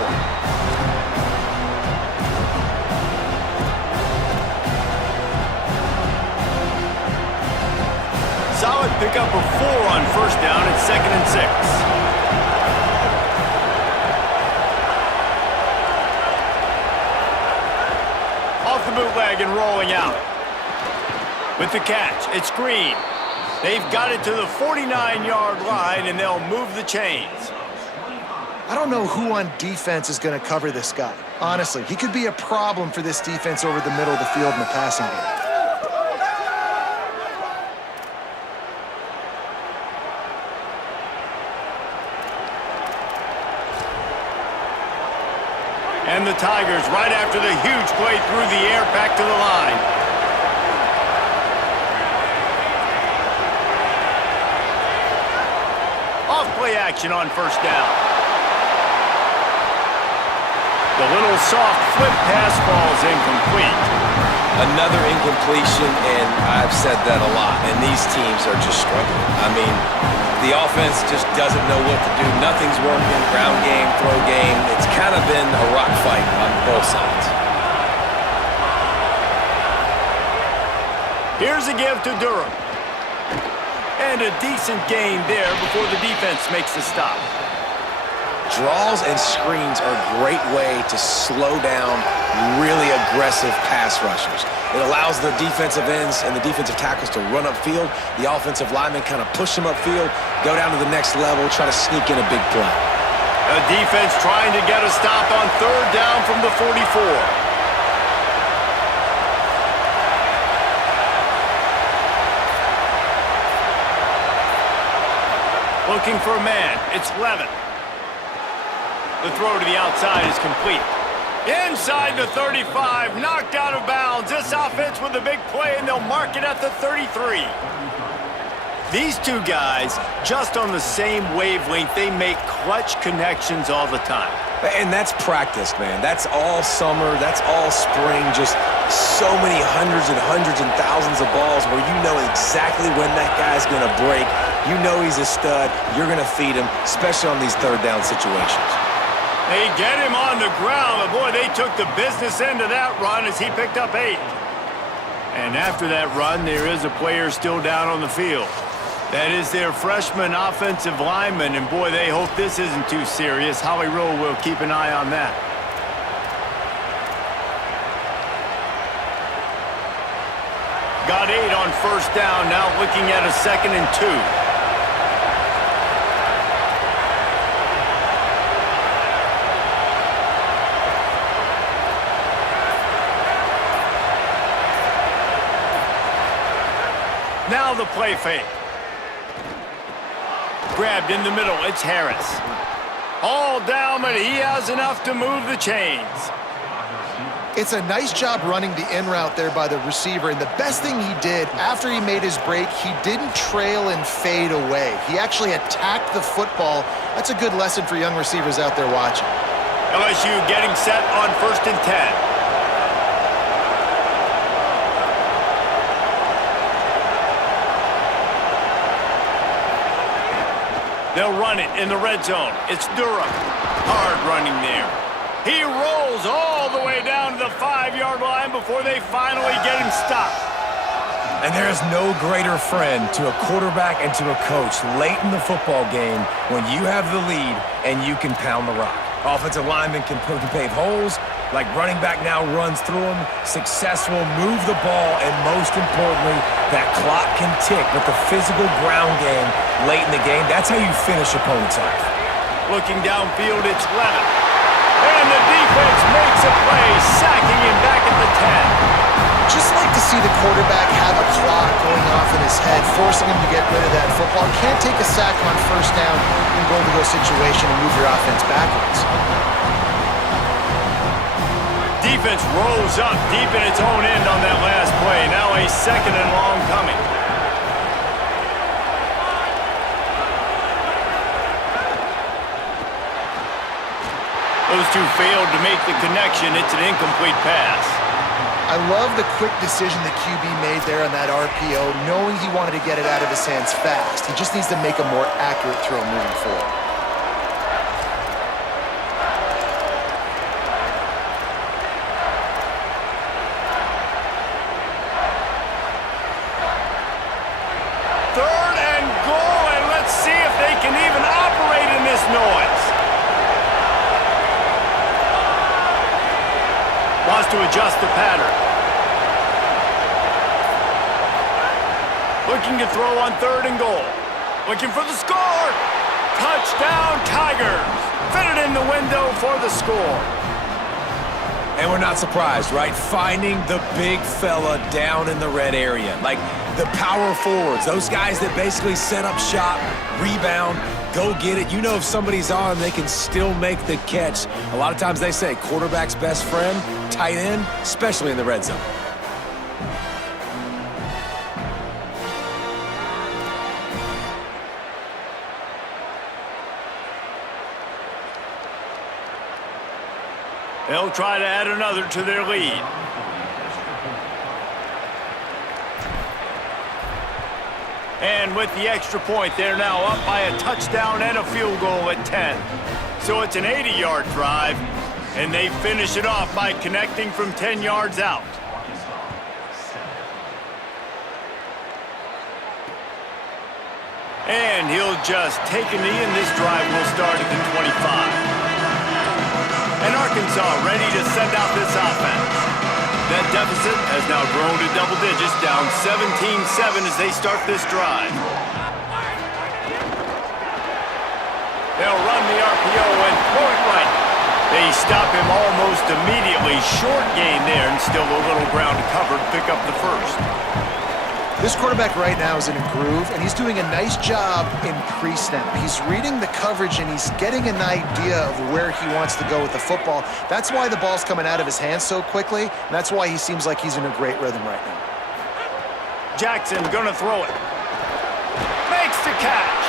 Solid pickup of 4 on first down at 2nd and 6. Off the bootleg and rolling out. With the catch, it's Green. They've got it to the 49-yard line, and they'll move the chains. I don't know who on defense is going to cover this guy. Honestly, he could be a problem for this defense over the middle of the field in the passing game. And the Tigers, right after the huge play through the air, back to the line. Off play action on first down. The little soft flip pass falls incomplete. Another incompletion, and I've said that a lot, and these teams are just struggling. I mean, the offense just doesn't know what to do. Nothing's working, ground game, throw game. It's kind of been a rock fight on both sides. Here's a give to Durham. And a decent gain there before the defense makes the stop. Draws and screens are a great way to slow down really aggressive pass rushers. It allows the defensive ends and the defensive tackles to run upfield. The offensive linemen kind of push them upfield, go down to the next level, try to sneak in a big play. A defense trying to get a stop on third down from the 44. Looking for a man. It's Levin. The throw to the outside is complete. Inside the 35, knocked out of bounds. This offense with a big play, and they'll mark it at the 33. These two guys, just on the same wavelength, they make clutch connections all the time. And that's practice, man. That's all summer. That's all spring. Just so many hundreds and thousands of balls where you know exactly when that guy's going to break. You know he's a stud. You're going to feed him, especially on these third down situations. They get him on the ground, but boy, they took the business end of that run as he picked up 8. And after that run, there is a player still down on the field. That is their freshman offensive lineman, and boy, they hope this isn't too serious. Howie Rowe will keep an eye on that. Got 8 on first down, now looking at a 2nd and 2. Now Now the play fake. Grabbed in the middle, it's Harris. All down, but he has enough to move the chains. It's a nice job running the in route there by the receiver, and the best thing he did after he made his break, he didn't trail and fade away. He actually attacked the football. That's a good lesson for young receivers out there watching. LSU getting set on 1st and 10. They'll run it in the red zone. It's Durham. Hard running there. He rolls all the way down to the 5-yard line before they finally get him stopped. And there is no greater friend to a quarterback and to a coach late in the football game when you have the lead and you can pound the rock. Offensive linemen can pave holes, like running back now runs through them, successful, move the ball, and most importantly, that clock can tick with the physical ground game late in the game. That's how you finish opponents off. Looking downfield, it's Leonard. And the defense makes a play, sacking him back at the 10. Just like to see the quarterback have a clock going off in his head, forcing him to get rid of that football. Can't take a sack on 1st down in goal-to-go situation and move your offense backwards. Defense rolls up deep in its own end on that last play. Now a 2nd and long coming. Those two failed to make the connection. It's an incomplete pass. I love the quick decision the QB made there on that RPO, knowing he wanted to get it out of his hands fast. He just needs to make a more accurate throw moving forward. Third and goal, and let's see if they can even operate in this noise. Wants to adjust the pattern. Looking to throw on 3rd and goal. Looking for the score. Touchdown, Tigers. Fit it in the window for the score. And we're not surprised, right? Finding the big fella down in the red area. Like the power forwards, those guys that basically set up shop, rebound, go get it. You know if somebody's on, they can still make the catch. A lot of times they say quarterback's best friend, tight end, especially in the red zone. They'll try to add another to their lead. And with the extra point, they're now up by a touchdown and a field goal at 10. So it's an 80-yard drive, and they finish it off by connecting from 10 yards out. And he'll just take a knee, and this drive will start at the 25. And Arkansas ready to send out this offense. That deficit has now grown to double digits, down 17-7 as they start this drive. They'll run the RPO and throw it right. They stop him almost immediately. Short gain there, and still a little ground covered. Pick up the 1st. This quarterback right now is in a groove, and he's doing a nice job in pre-snap. He's reading the coverage, and he's getting an idea of where he wants to go with the football. That's why the ball's coming out of his hands so quickly, and that's why he seems like he's in a great rhythm right now. Jackson gonna throw it. Makes the catch.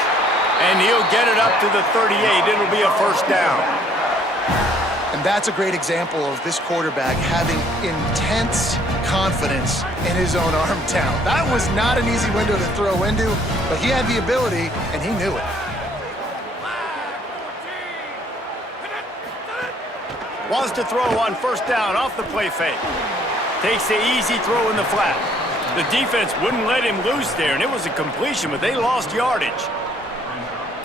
And he'll get it up to the 38. It'll be a 1st down. And that's a great example of this quarterback having intense confidence in his own arm talent. That was not an easy window to throw into, but he had the ability, and he knew it. Wants to throw on 1st down off the play fake. Takes the easy throw in the flat. The defense wouldn't let him loose there, and it was a completion, but they lost yardage.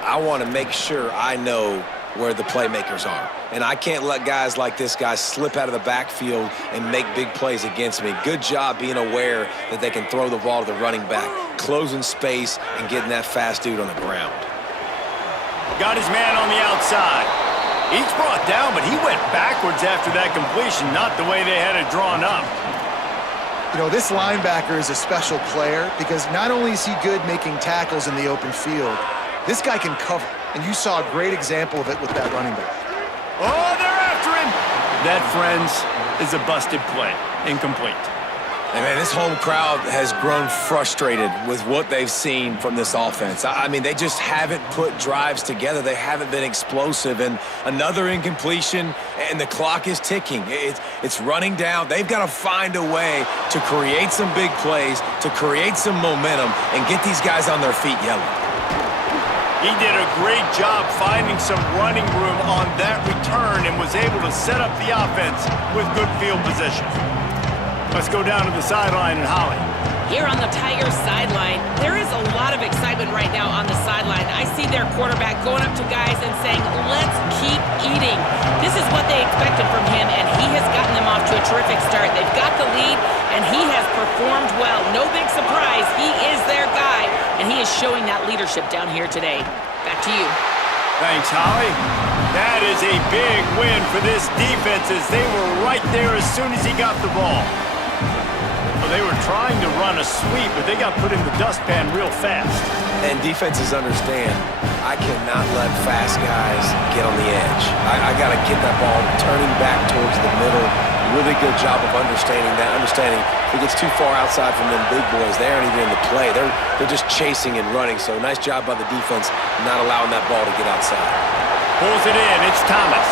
I want to make sure I know where the playmakers are. And I can't let guys like this guy slip out of the backfield and make big plays against me. Good job being aware that they can throw the ball to the running back, closing space and getting that fast dude on the ground. Got his man on the outside. He's brought down, but he went backwards after that completion, not the way they had it drawn up. You know, this linebacker is a special player because not only is he good making tackles in the open field, this guy can cover. And you saw a great example of it with that running back. Oh, they're after him! That, friends, is a busted play. Incomplete. And man, this home crowd has grown frustrated with what they've seen from this offense. I mean, they just haven't put drives together. They haven't been explosive. And another incompletion, and the clock is ticking. It's running down. They've got to find a way to create some big plays, to create some momentum, and get these guys on their feet yelling. He did a great job finding some running room on that return and was able to set up the offense with good field position. Let's go down to the sideline and Holly. Here on the Tigers sideline, there is a lot of excitement right now on the sideline. I see their quarterback going up to guys and saying, let's keep eating. This is what they expected from him, and he has gotten them off to a terrific start. They've got the lead, and he has performed well. No big surprise. He is their guy, and he is showing that leadership down here today. Back to you. Thanks, Holly. That is a big win for this defense as they were right there as soon as he got the ball. They were trying to run a sweep, but they got put in the dustpan real fast. And defenses understand, I cannot let fast guys get on the edge. I got to get that ball turning back towards the middle. Really good job of understanding that. Understanding if it gets too far outside from them big boys, they aren't even in the play. They're just chasing and running. So nice job by the defense not allowing that ball to get outside. Pulls it in. It's Thomas.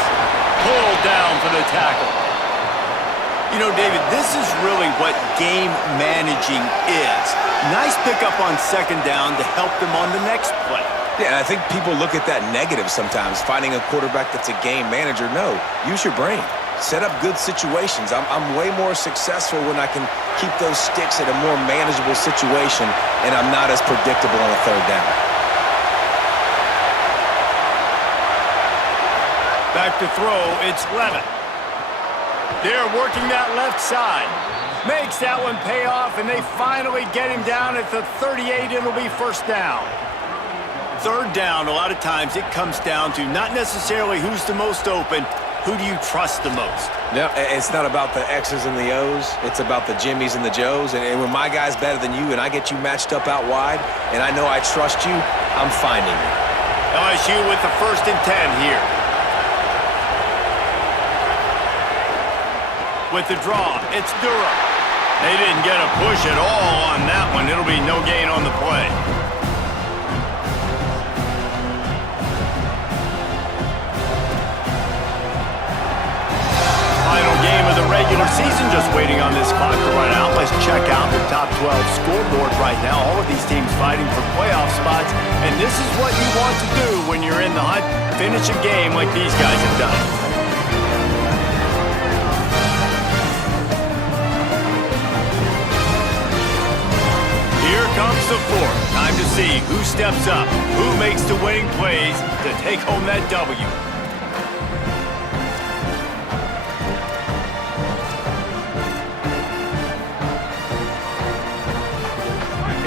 Pulled down for the tackle. You know, David, this is really what game managing is. Nice pickup on second down to help them on the next play. Yeah, I think people look at that negative sometimes, finding a quarterback that's a game manager. No, use your brain. Set up good situations. I'm way more successful when I can keep those sticks at a more manageable situation, and I'm not as predictable on a third down. Back to throw, it's Levin. They're working that left side. Makes that one pay off, and they finally get him down at the 38. It'll be first down. Third down, a lot of times it comes down to not necessarily who's the most open, who do you trust the most? No, it's not about the X's and the O's. It's about the Jimmies and the Joes. And when my guy's better than you and I get you matched up out wide, and I know I trust you, I'm finding you. LSU with the 1st and 10 here. With the draw, it's Durham. They didn't get a push at all on that one. It'll be no gain on the play. Final game of the regular season, just waiting on this clock to run out. Let's check out the top 12 scoreboard right now. All of these teams fighting for playoff spots, and this is what you want to do when you're in the hunt. Finish a game like these guys have done. Here comes the fourth. Time to see who steps up, who makes the winning plays to take home that W.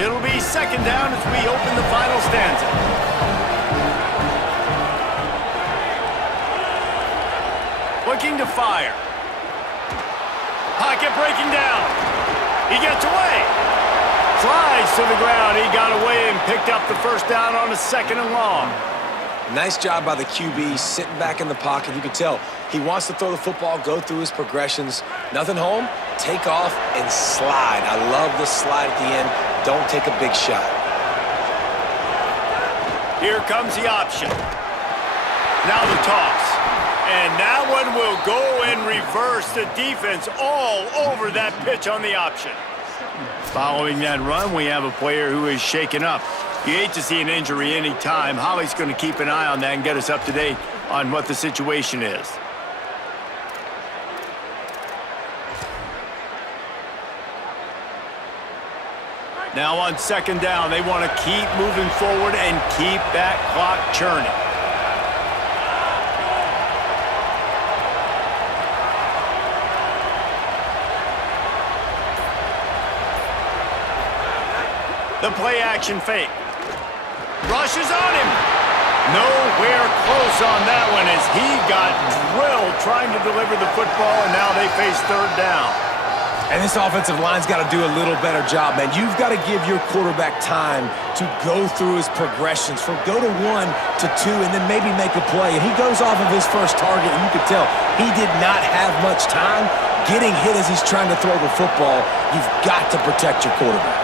It'll be second down as we open the final stanza. Looking to fire. Pocket breaking down. He gets away. Slides to the ground. He got away and picked up the first down on a 2nd and long. Nice job by the QB, sitting back in the pocket. You can tell he wants to throw the football, go through his progressions. Nothing home, take off and slide. I love the slide at the end. Don't take a big shot. Here comes the option. Now the toss. And that one will go and reverse the defense all over that pitch on the option. Following that run, we have a player who is shaken up. You hate to see an injury any time. Holly's going to keep an eye on that and get us up to date on what the situation is. Now on 2nd down, they want to keep moving forward and keep that clock churning. The play action fake. Rushes on him. Nowhere close on that one as he got drilled trying to deliver the football, and now they face 3rd down. And this offensive line's got to do a little better job, man. You've got to give your quarterback time to go through his progressions from go to 1 to 2 and then maybe make a play. And he goes off of his first target, and you could tell he did not have much time getting hit as he's trying to throw the football. You've got to protect your quarterback.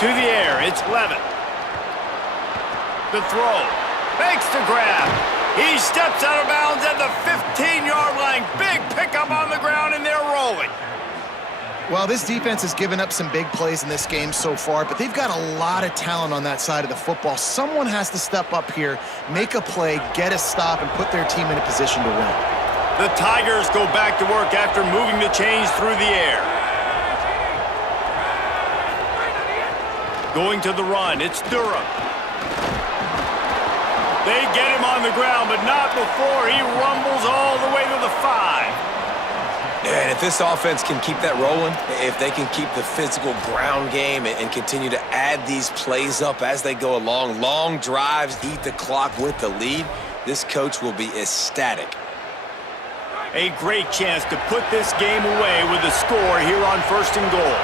To the air, it's Levin. The throw. Makes the grab. He steps out of bounds at the 15-yard line. Big pickup on the ground, and they're rolling. Well, this defense has given up some big plays in this game so far, but they've got a lot of talent on that side of the football. Someone has to step up here, make a play, get a stop, and put their team in a position to win. The Tigers go back to work after moving the chains through the air. Going to the run, it's Durham. They get him on the ground, but not before he rumbles all the way to the 5. And if this offense can keep that rolling, if they can keep the physical ground game and continue to add these plays up as they go along, long drives, eat the clock with the lead, this coach will be ecstatic. A great chance to put this game away with a score here on 1st and goal.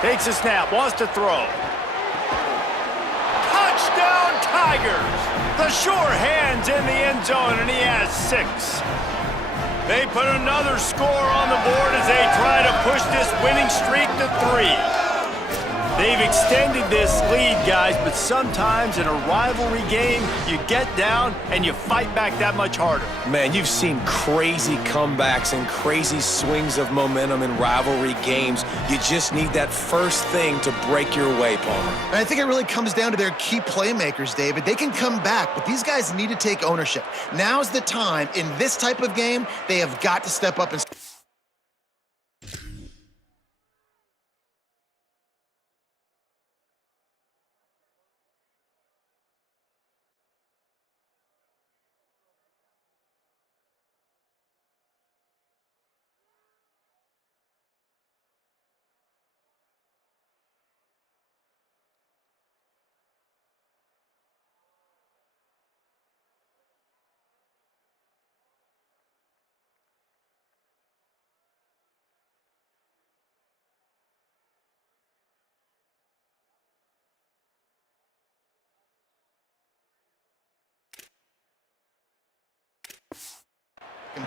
Takes a snap, wants to throw. Touchdown, Tigers! The sure hand's in the end zone, and he has 6. They put another score on the board as they try to push this winning streak to 3. They've extended this lead, guys, but sometimes in a rivalry game, you get down and you fight back that much harder. Man, you've seen crazy comebacks and crazy swings of momentum in rivalry games. You just need that first thing to break your way, Palmer. And I think it really comes down to their key playmakers, David. They can come back, but these guys need to take ownership. Now's the time. In this type of game, they have got to step up and...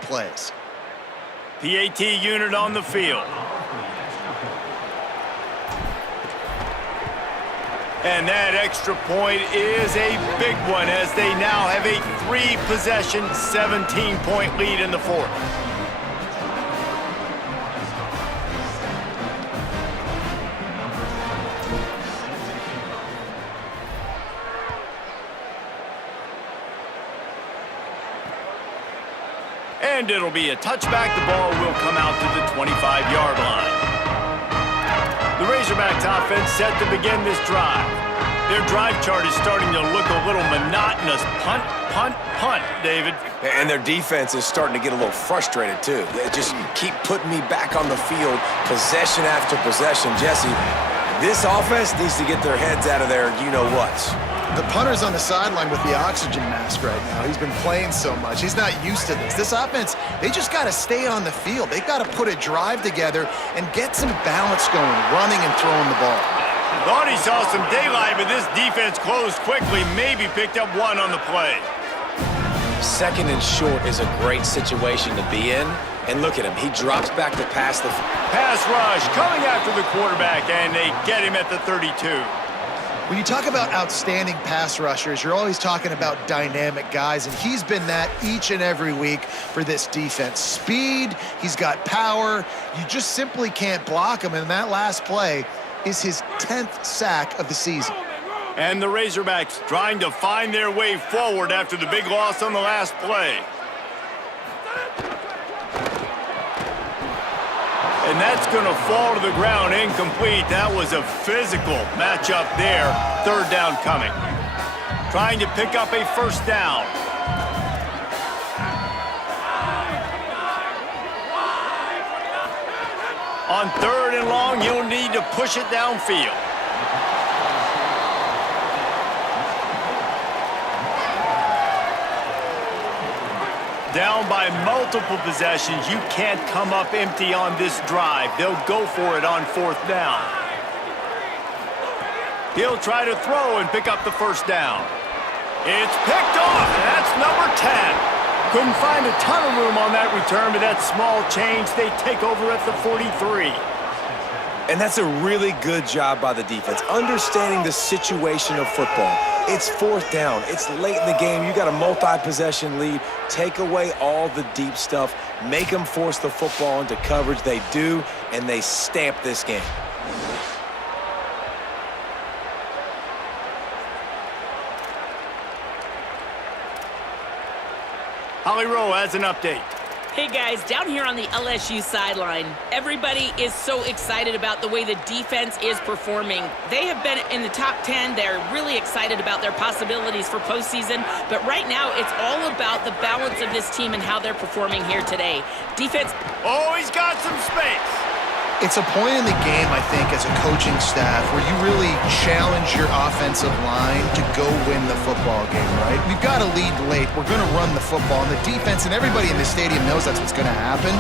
plays. PAT unit on the field. And that extra point is a big one as they now have a 3-possession, 17-point lead in the 4th. And it'll be a touchback. The ball will come out to the 25-yard line. The Razorbacks offense set to begin this drive. Their drive chart is starting to look a little monotonous. Punt, punt, punt, David. And their defense is starting to get a little frustrated, too. They just keep putting me back on the field, possession after possession. Jesse, this offense needs to get their heads out of their you-know-whats. The punter's on the sideline with the oxygen mask right now. He's been playing so much. He's not used to this. This offense, they just got to stay on the field. They've got to put a drive together and get some balance going, running and throwing the ball. Thought he saw some daylight, but this defense closed quickly, maybe picked up 1 on the play. 2nd and short is a great situation to be in. And look at him. He drops back to pass the... Pass rush coming after the quarterback, and they get him at the 32. When you talk about outstanding pass rushers, you're always talking about dynamic guys, and he's been that each and every week for this defense. Speed, he's got power. You just simply can't block him, and that last play is his 10th sack of the season. And the Razorbacks trying to find their way forward after the big loss on the last play. And that's going to fall to the ground incomplete. That was a physical matchup there. 3rd down coming. Trying to pick up a 1st down. On 3rd and long, you'll need to push it downfield. Down by multiple possessions, you can't come up empty on this drive. They'll go for it on 4th down. He'll try to throw and pick up the first down. It's picked off, and that's number 10. Couldn't find a ton of room on that return, but that small change, they take over at the 43. And that's a really good job by the defense, understanding the situation of football. It's 4th down. It's late in the game. You got a multi-possession lead. Take away all the deep stuff. Make them force the football into coverage. They do, and they stamp this game. Holly Rowe has an update. Hey guys, down here on the LSU sideline, everybody is so excited about the way the defense is performing. They have been in the top 10. They're really excited about their possibilities for postseason. But right now, it's all about the balance of this team and how they're performing here today. Defense. Oh, he's got some space. It's a point in the game, I think, as a coaching staff where you really challenge your offensive line to go win the football game, right? We've got to lead late. We're going to run the football. And the defense and everybody in the stadium knows that's what's going to happen.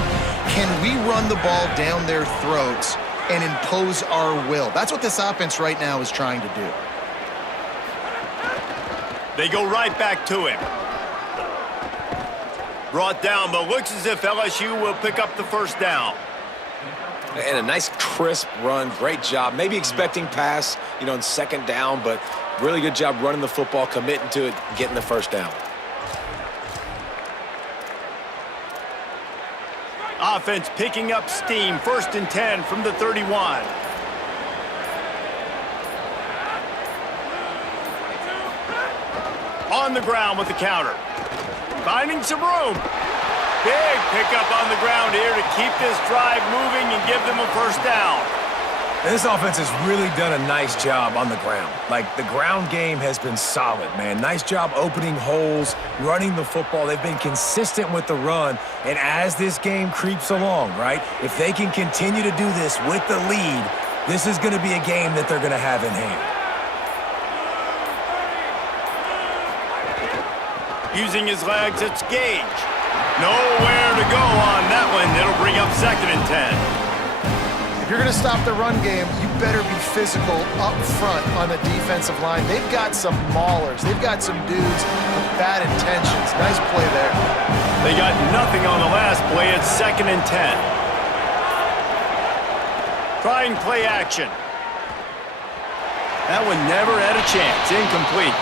Can we run the ball down their throats and impose our will? That's what this offense right now is trying to do. They go right back to him. Brought down, but looks as if LSU will pick up the first down. And a nice crisp run. Great job. Maybe expecting pass, in 2nd down, but really good job running the football, committing to it, getting the first down. Offense picking up steam. 1st and 10 from the 31. On the ground with the counter. Finding some room. Big pickup on the ground here to keep this drive moving and give them a first down. And this offense has really done a nice job on the ground. Like, the ground game has been solid, man. Nice job opening holes, running the football. They've been consistent with the run. And as this game creeps along, right, if they can continue to do this with the lead, this is going to be a game that they're going to have in hand. Using his legs, it's Gage. Nowhere to go on that one. It'll bring up 2nd and 10. If you're going to stop the run game, you better be physical up front on the defensive line. They've got some maulers. They've got some dudes with bad intentions. Nice play there. They got nothing on the last play. It's 2nd and 10. Trying play action. That one never had a chance. Incomplete.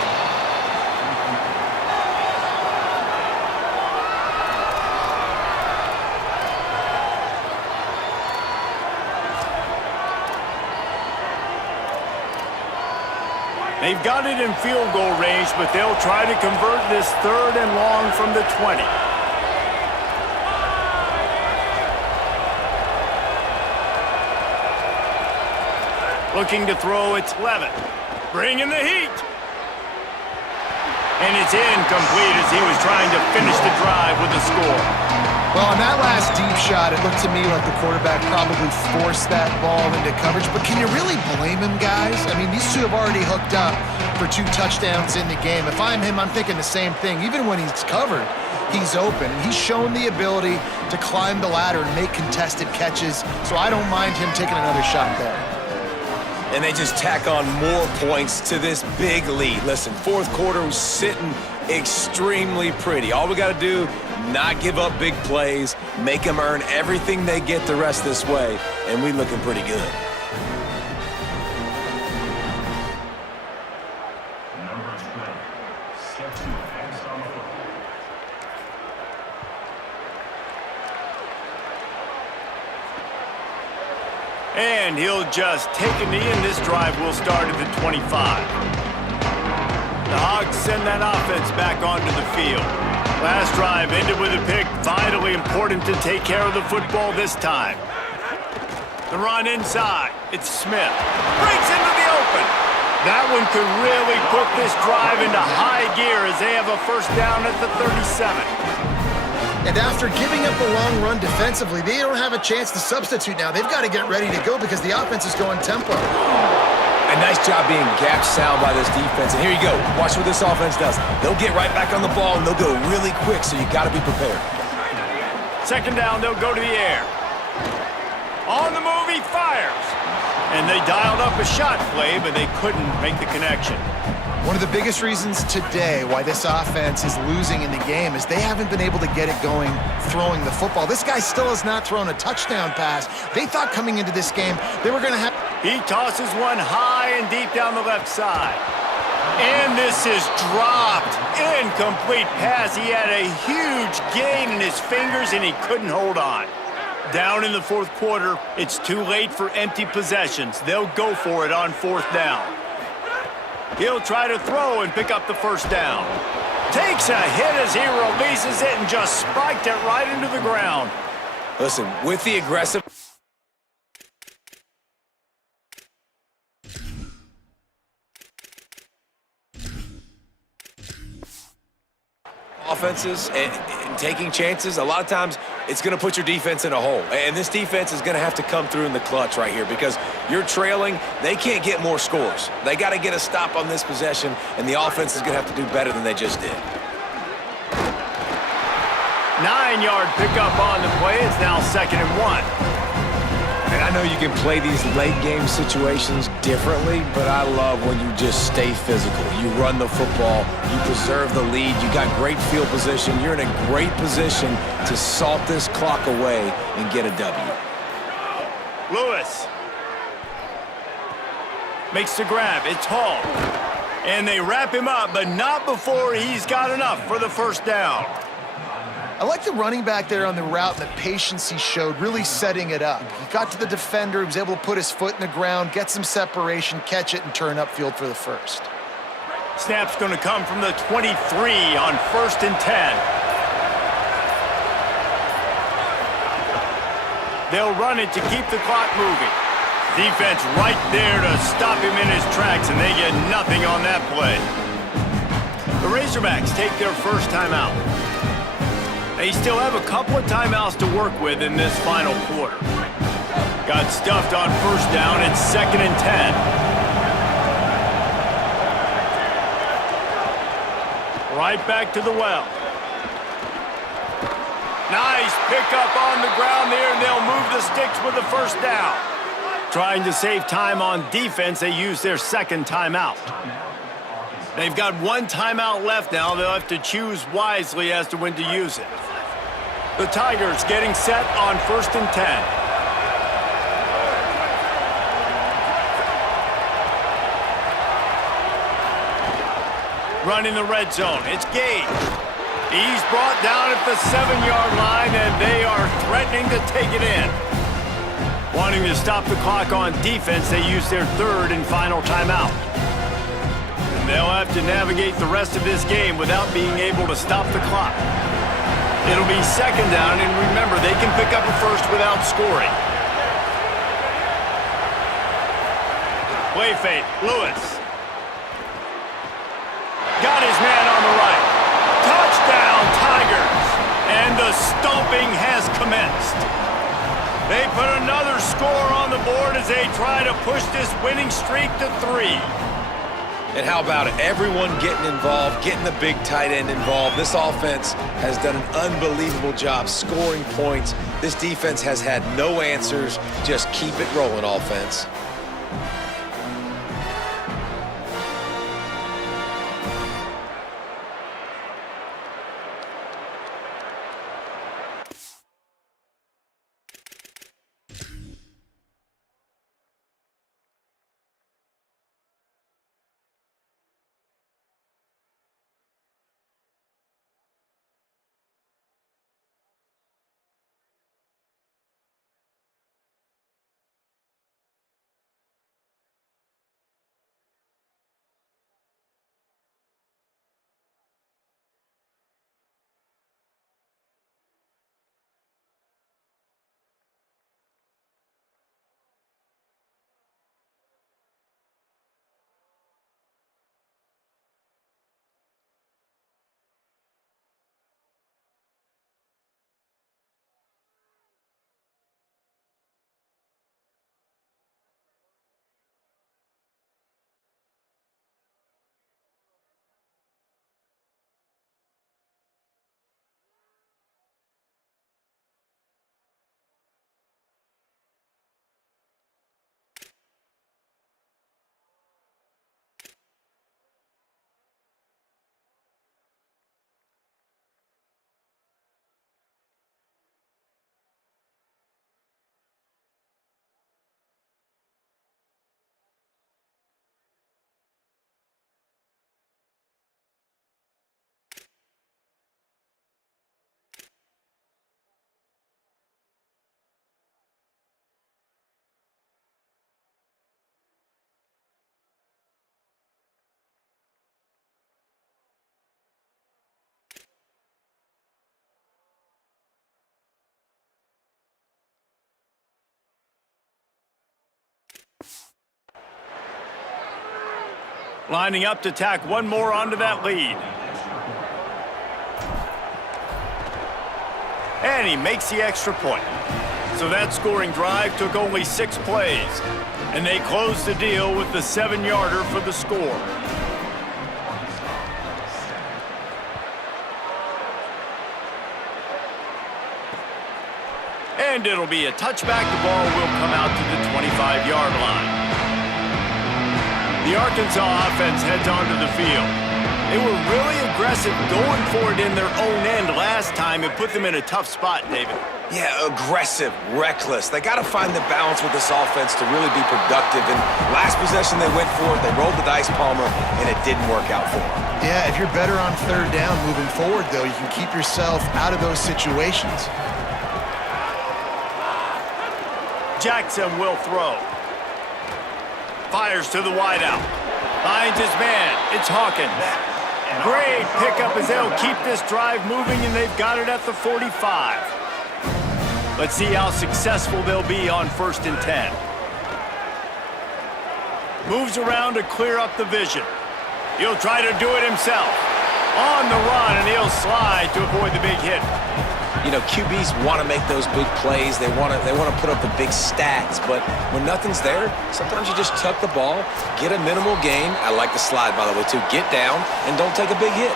They've got it in field goal range, but they'll try to convert this 3rd and long from the 20. Looking to throw, it's Levitt. Bringing the heat. And it's incomplete as he was trying to finish the drive with a score. Well, on that last deep shot, it looked to me like the quarterback probably forced that ball into coverage. But can you really blame him, guys? I mean, these two have already hooked up for 2 touchdowns in the game. If I'm him, I'm thinking the same thing. Even when he's covered, he's open. And he's shown the ability to climb the ladder and make contested catches. So I don't mind him taking another shot there. And they just tack on more points to this big lead. Listen, 4th quarter was sitting extremely pretty. All we got to do, not give up big plays, make them earn everything they get the rest this way, and we looking pretty good. And he'll just take a knee, and this drive will start at the 25. The Hogs send that offense back onto the field. Last drive ended with a pick. Vitally important to take care of the football this time. The run inside. It's Smith. Breaks into the open. That one could really put this drive into high gear as they have a first down at the 37. And after giving up a long run defensively, they don't have a chance to substitute now. They've got to get ready to go because the offense is going tempo. And nice job being gap sound by this defense. And here you go. Watch what this offense does. They'll get right back on the ball, and they'll go really quick, so you got to be prepared. Second down, they'll go to the air. On the move, he fires. And they dialed up a shot play, but they couldn't make the connection. One of the biggest reasons today why this offense is losing in the game is they haven't been able to get it going throwing the football. This guy still has not thrown a touchdown pass. They thought coming into this game they were going to have... He tosses one high and deep down the left side. And this is dropped. Incomplete pass. He had a huge gain in his fingers, and he couldn't hold on. Down in the fourth quarter, it's too late for empty possessions. They'll go for it on fourth down. He'll try to throw and pick up the first down. Takes a hit as he releases it and just spiked it right into the ground. Listen, with the aggressive... offenses and taking chances, a lot of times it's going to put your defense in a hole. And this defense is going to have to come through in the clutch right here because you're trailing. They can't get more scores. They got to get a stop on this possession, and the offense is going to have to do better than they just did. 9-yard pickup on the play. It's now 2nd and 1. And I know you can play these late-game situations differently, but I love when you just stay physical. You run the football, you preserve the lead, you got great field position. You're in a great position to salt this clock away and get a W. Lewis makes the grab. It's Hall. And they wrap him up, but not before he's got enough for the first down. I like the running back there on the route and the patience he showed, really setting it up. He got to the defender, he was able to put his foot in the ground, get some separation, catch it, and turn upfield for the first. Snap's going to come from the 23 on 1st and 10. They'll run it to keep the clock moving. Defense right there to stop him in his tracks, and they get nothing on that play. The Razorbacks take their first timeout. They still have a couple of timeouts to work with in this final quarter. Got stuffed on first down. It's 2nd and 10. Right back to the well. Nice pickup on the ground there, and they'll move the sticks with the first down. Trying to save time on defense, they use their second timeout. They've got one timeout left now. They'll have to choose wisely as to when to use it. The Tigers getting set on 1st and 10. Running the red zone. It's Gage. He's brought down at the 7-yard line, and they are threatening to take it in. Wanting to stop the clock on defense, they use their third and final timeout. And they'll have to navigate the rest of this game without being able to stop the clock. It'll be 2nd down, and remember, they can pick up a first without scoring. Play fake, Lewis. Got his man on the right. Touchdown, Tigers! And the stomping has commenced. They put another score on the board as they try to push this winning streak to 3. And how about it? Everyone getting involved, getting the big tight end involved. This offense has done an unbelievable job scoring points. This defense has had no answers. Just keep it rolling, offense. Lining up to tack one more onto that lead. And he makes the extra point. So that scoring drive took only 6 plays. And they closed the deal with the 7-yarder for the score. And it'll be a touchback. The ball will come out to the 25-yard line. The Arkansas offense heads onto the field. They were really aggressive going for it in their own end last time. It put them in a tough spot, David. Yeah, aggressive, reckless. They got to find the balance with this offense to really be productive. And last possession they went for it, they rolled the dice, Palmer, and it didn't work out for them. Yeah, if you're better on 3rd down moving forward, though, you can keep yourself out of those situations. Jackson will throw. Fires to the wideout. Finds his man. It's Hawkins. Great pickup as they'll keep this drive moving, and they've got it at the 45. Let's see how successful they'll be on 1st and 10. Moves around to clear up the vision. He'll try to do it himself. On the run, and he'll slide to avoid the big hit. You know, QBs want to make those big plays. They want to put up the big stats. But when nothing's there, sometimes you just tuck the ball, get a minimal gain. I like the slide, by the way, too. Get down and don't take a big hit.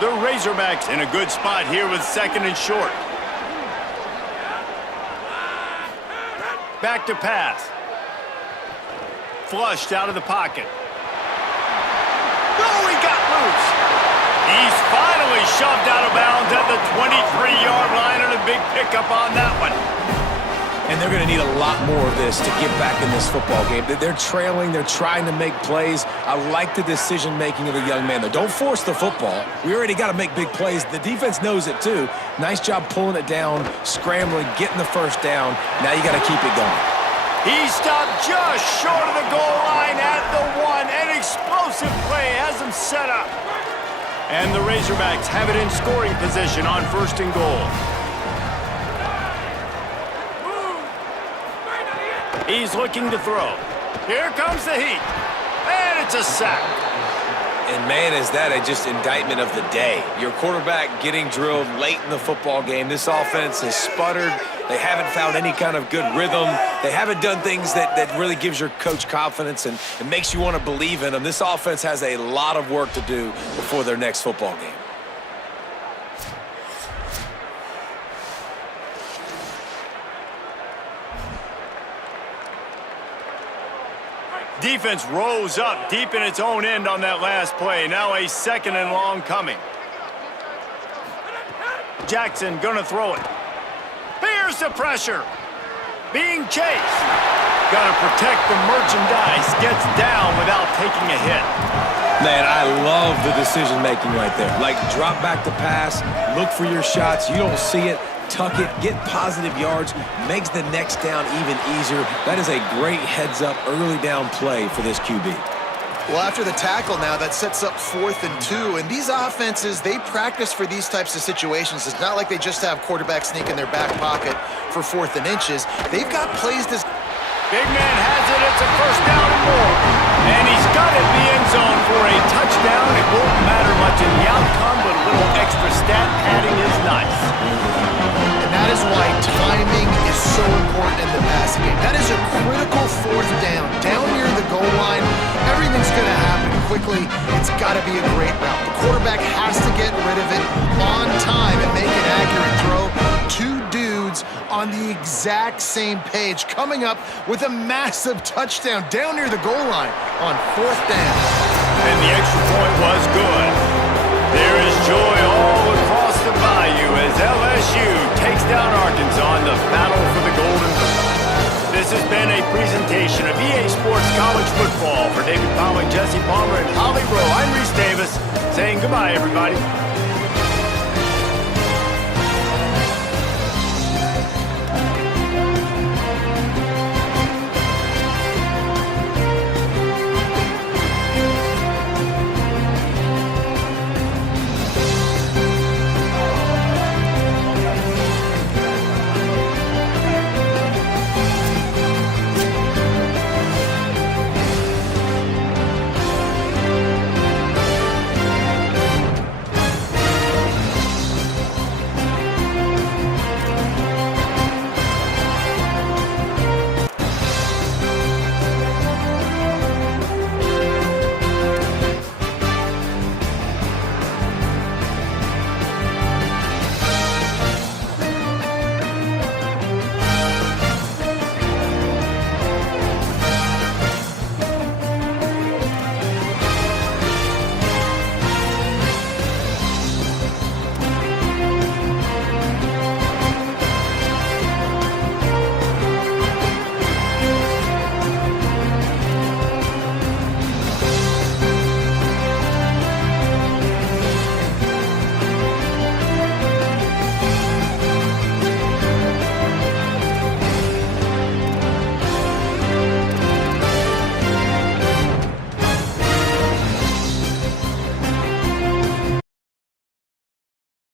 The Razorbacks in a good spot here with 2nd and short. Back to pass. Flushed out of the pocket. Oh, he got loose. He's finally shoved out of bounds at the 23-yard line, and a big pickup on that one. And they're going to need a lot more of this to get back in this football game. They're trailing. They're trying to make plays. I like the decision-making of the young man, though. Don't force the football. We already got to make big plays. The defense knows it, too. Nice job pulling it down, scrambling, getting the 1st down. Now you got to keep it going. He stopped just short of the goal line at the 1. An explosive play has him set up. And the Razorbacks have it in scoring position on 1st and goal. He's looking to throw. Here comes the heat. And it's a sack. And, man, is that just indictment of the day. Your quarterback getting drilled late in the football game. This offense has sputtered. They haven't found any kind of good rhythm. They haven't done things that really gives your coach confidence and it makes you want to believe in them. This offense has a lot of work to do before their next football game. Defense rose up deep in its own end on that last play. Now a 2nd and long coming. Jackson gonna throw it. Here's the pressure. Being chased. Gotta protect the merchandise. Gets down without taking a hit. Man, I love the decision-making right there. Like, drop back to pass, look for your shots. You don't see it. Tuck it, get positive yards, makes the next down even easier. That is a great heads-up, early down play for this QB. Well, after the tackle now, that sets up 4th and 2. And these offenses, they practice for these types of situations. It's not like they just have quarterback sneak in their back pocket for 4th and inches. They've got plays to... Big man has it. It's a 1st down and more. And he's got it in the end zone for a touchdown. It won't matter much in the outcome, but a little extra stat padding is nice. That is why timing is so important in the passing game. That is a critical 4th down. Down near the goal line, everything's going to happen quickly. It's got to be a great route. The quarterback has to get rid of it on time and make an accurate throw. 2 dudes on the exact same page coming up with a massive touchdown down near the goal line on 4th down. And the extra point was good. There is joy all across the bayou as LSU takes down Arkansas in the battle for the Golden Boot. This has been a presentation of EA Sports College Football. For David Powell, Jesse Palmer, and Holly Rowe, I'm Rhys Davis saying goodbye, everybody.